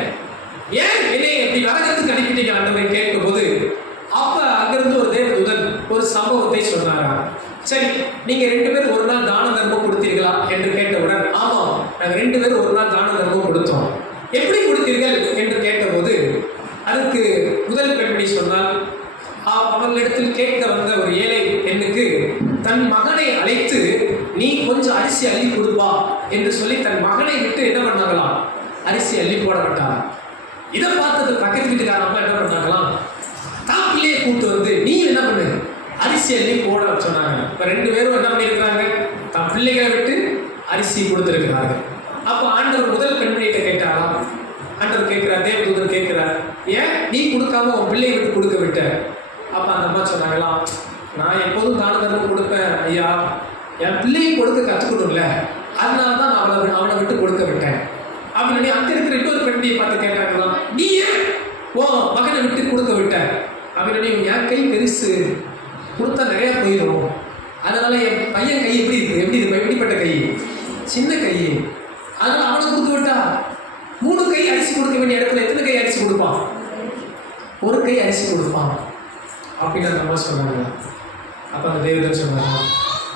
ஏன் என்னை இப்படி நரகத்துக்கு அனுப்பிட்டீங்க ஆண்டவரை கேட்கும் போது, அப்ப அங்கிருந்து ஒரு தேவதூதன் ஒரு சம்பவத்தை சொன்னாரா. சரி, நீங்க 2 பேரும் ஒரு நாள் தான தர்மம் கொடுத்தீர்களா என்று கேட்டவுடன், ஆமாம் நாங்க 2 பேரும் ஒரு நாள் தான தர்மம் கொடுத்தோம். எப்படி கொடுத்தீர்கள் என்று கேட்டபோது அதுக்கு முதல் பெண்மணி சொன்னால், அவர்களிடத்தில் கேட்க வந்த ஒரு ஏழை பெண்ணுக்கு தன் மகனை அழைத்து நீ கொஞ்சம் அரிசி அள்ளி கொடுப்பா என்று சொல்லி தன் மகனை விட்டு என்ன பண்ணாங்களாம்? அரிசி அள்ளி போட விட்டாங்க. இதை பார்த்தது பக்கத்து வீட்டுக்காரம்மா என்ன பண்ணாங்களாம்? தான் பிள்ளையை கூட்டு வந்து நீ என்ன பண்ணு, அரிசி அள்ளி போட சொன்னாங்க. இப்போ 2 பேரும் என்ன பண்ணியிருக்கிறாங்க? தன் பிள்ளைகளை விட்டு அரிசி கொடுத்துருக்கிறாங்க. அப்போ ஆண்டவர் முதல் பெண்மணிகிட்ட கேட்டாராம். ஆண்டவர் கேட்கிறார், தேவதூதன் கேட்கிறார், ஏன் நீ கொடுக்காம உன் பிள்ளையை விட்டு கொடுக்க விட்ட? அப்போ அந்த அம்மா சொன்னாங்களாம், நான் எப்போதும் தான தர்மம் கொடுப்பேன் ஐயா, என் பிள்ளையை கொடுக்க கற்றுக்கணும்ல, அதனால தான் நான் அவனை விட்டு கொடுக்க விட்டேன் அப்படின்னு அங்கே இருக்கிற இன்னொரு பெண்ணியை பார்த்து கேட்டாங்களாம், நீ ஏன் ஓ மகனை விட்டு கொடுக்க விட்ட அப்படின்னு. என் கை பெருசு, கொடுத்தா நிறையா போயிடும், அதனால என் பையன் கை எப்படிப்பட்ட கை? சின்ன கை, அதனால அவனை கொடுக்க விட்டா 3 கை அரிசி கொடுக்க வேண்டிய இடத்துல எத்தனை கை அரிசி கொடுப்பான்? 1 கை அரிசி கொடுப்பான் அப்படின்னு அந்த அம்மா சொன்னாங்க. அப்போ அந்த தேவதன் சொன்னாங்க,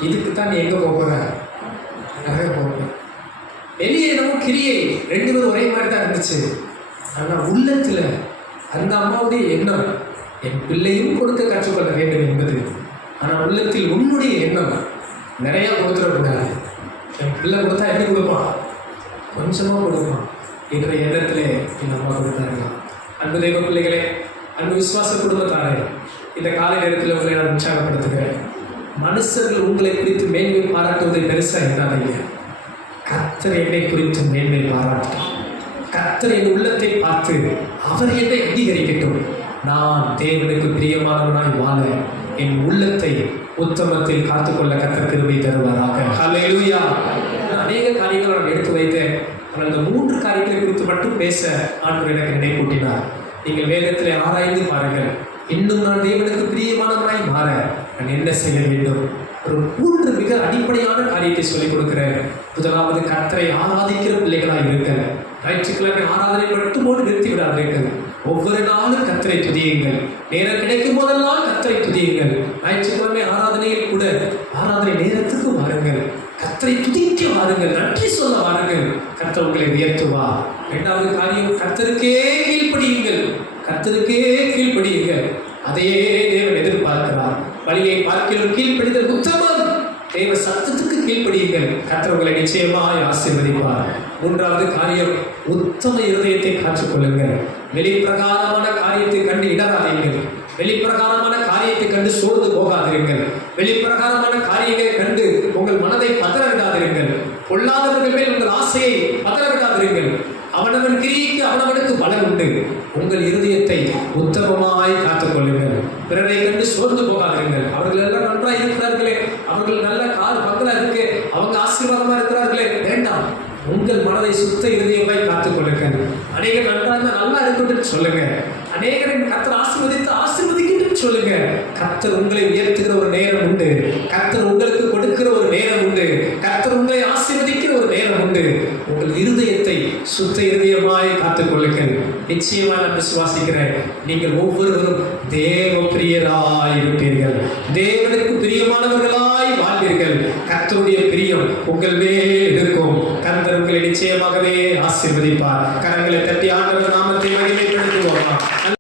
இதுக்கு தான் நீ எங்கே போக போகிற? நிறைய போக வெளியே என்னமோ கிரியை 2 பேரும் ஒரே மாதிரி தான் இருந்துச்சு. ஆனால் உள்ளத்தில் அந்த அம்மாவுடைய எண்ணம் என் பிள்ளையும் கொடுக்க கற்றுக்கொள்ள வேண்டும் என்பது. ஆனால் உள்ளத்தில் உன்னுடைய எண்ணம் நிறையா கொடுத்துடக்கூடாது. என் பிள்ளை கொடுத்தா எப்படி கொடுப்பான்? கொஞ்சமாக கொடுப்பான் என்ற எண்ணத்திலே என் அம்மா கொடுத்தாங்க. அன்பு தெய்வ பிள்ளைகளே, அன்பு விசுவாச குடும்பத்தாரே, இந்த காலை நேரத்தில் உங்களை நான் உற்சாகப்படுத்துகிறேன். மனுஷர்கள் உங்களை குறித்து மேன்மை பாராட்டுவதை பெருசாக எண்ணாதீங்க. கர்த்தர் என்னை குறித்து மேன்மை பாராட்டும். கர்த்தர் என் உள்ளத்தை பார்த்து அவர் என்னை அங்கீகரிக்கட்டும். நான் தேவனுக்கு பிரியமானவனாய் வாழ என் உள்ளத்தை உத்தமத்தில் காத்துக்கொள்ள கர்த்தர் கிருபை தருவாராக. ஹல்லேலூயா. அநேக காரியங்களை நான் எடுத்து வைத்தேன். ஆனால் இந்த 3 காரியங்களை குறித்து மட்டும் பேச ஆண்டவர் எனக்கு நினைவூட்டினார். நீங்கள் வேதத்தில் ஆராய்ந்து பாருங்கள். இன்னும் நான் தேவனுக்கு பிரியமானவனாய் மாற நான் என்ன செய்ய வேண்டும்? ஒரு 3 மிக அடிப்படையான காரியத்தை சொல்லிக் கொடுக்கிறேன். முதலாவது, கர்த்தரை ஆராதிக்கிற பிள்ளைகளாக இருக்க. ஞாயிற்றுக்கிழமை ஆராதனை மட்டுமோடு நிறுத்தி விடாதீர்கள். ஒவ்வொரு நாளும் கர்த்தரை துதியுங்கள். நேரம் கிடைக்கும் போதெல்லாம் கர்த்தரை துதியுங்கள். ஞாயிற்றுக்கிழமை ஆராதனையில் கூட ஆராதனை நேரத்துக்கு வாருங்கள். கர்த்தரை துதிக்க வாருங்கள். நன்றி சொல்ல வாருங்கள். கர்த்தர் உங்களை உயர்த்துவா. இரண்டாவது காரியம், கர்த்தருக்கே கீழ்ப்படியுங்கள். கர்த்தருக்கே கீழ்ப்படியுங்கள். அதையே தேவன் எதிர்பார்க்கிறார். வழியை பார்க்கிறோம், கீழ்ப்படிதல் உத்தமம். தேவ சத்தத்துக்கு கீழ்ப்படியுங்கள். கர்த்தர் உங்களை நிச்சயமாய் ஆசீர்வதிப்பார். மூன்றாவது காரியம், உத்தம இருதயத்தை காற்றுக்கொள்ளுங்கள். வெளிப்பிரகாரமான காரியத்தை கண்டு இடராதீர்கள். வெளிப்பிரகாரமான காரியத்தை கண்டு சோர்ந்து போகாதீர்கள். வெளிப்பிரகாரமான காரியங்களை கண்டு உங்கள் மனதை பதற விடாதீர்கள். பொல்லாதவர்கள் மேல் உங்கள் ஆசையை பதற விடாதீர்கள். அவனவன் கிரியைக்கு அவனவனுக்கு பலன் உண்டு. உங்கள் இருதயத்தை உத்தமமாய் காத்துக் கொள்ளுங்கள். பிறரை கண்டு சோர்ந்து போகாதீர்கள். அவர்கள் எல்லாம் நன்றாக இருக்கிறார்களே, அவர்கள் நல்ல கார் பங்களா இருக்கு, அவங்க ஆசீர்வாதமா இருக்கிறார்களே, வேண்டாம். உங்கள் மனதை சுத்த இருதயமாய் காத்துக் கொள்ளுங்கள். அநேகர் நன்றாக நல்லா இருக்கட்டும் சொல்லுங்க. அநேகரின் கர்த்தர் ஆசீர்வதிக்கட்டும் சொல்லுங்க. கர்த்தர் உங்களை உயர்த்துகிற ஒரு நேரம் உண்டு. கர்த்தர் உங்களுக்கு கொடுக்கிற ஒரு நேரம் உண்டு. கர்த்தர் உங்களை ஆசீர்வதிக்கிற ஒரு நேரம் உண்டு. உங்கள் இருதயத்தை சுத்த இருதயமாய் காத்துக் கொள்ளுங்கள். நிச்சயமா நான் விசுவாசிக்கிறேன், நீங்கள் ஒவ்வொருவரும் தேவ பிரியராய் இருப்பீர்கள். தேவனுக்கு பிரியமானவர்களாய் வாழ்வீர்கள். கர்த்தருடைய பிரியம் உங்கள் மேல் இருக்கும். கர்த்தர் உங்களை நிச்சயமாகவே ஆசீர்வதிப்பார். கரங்களை தட்டி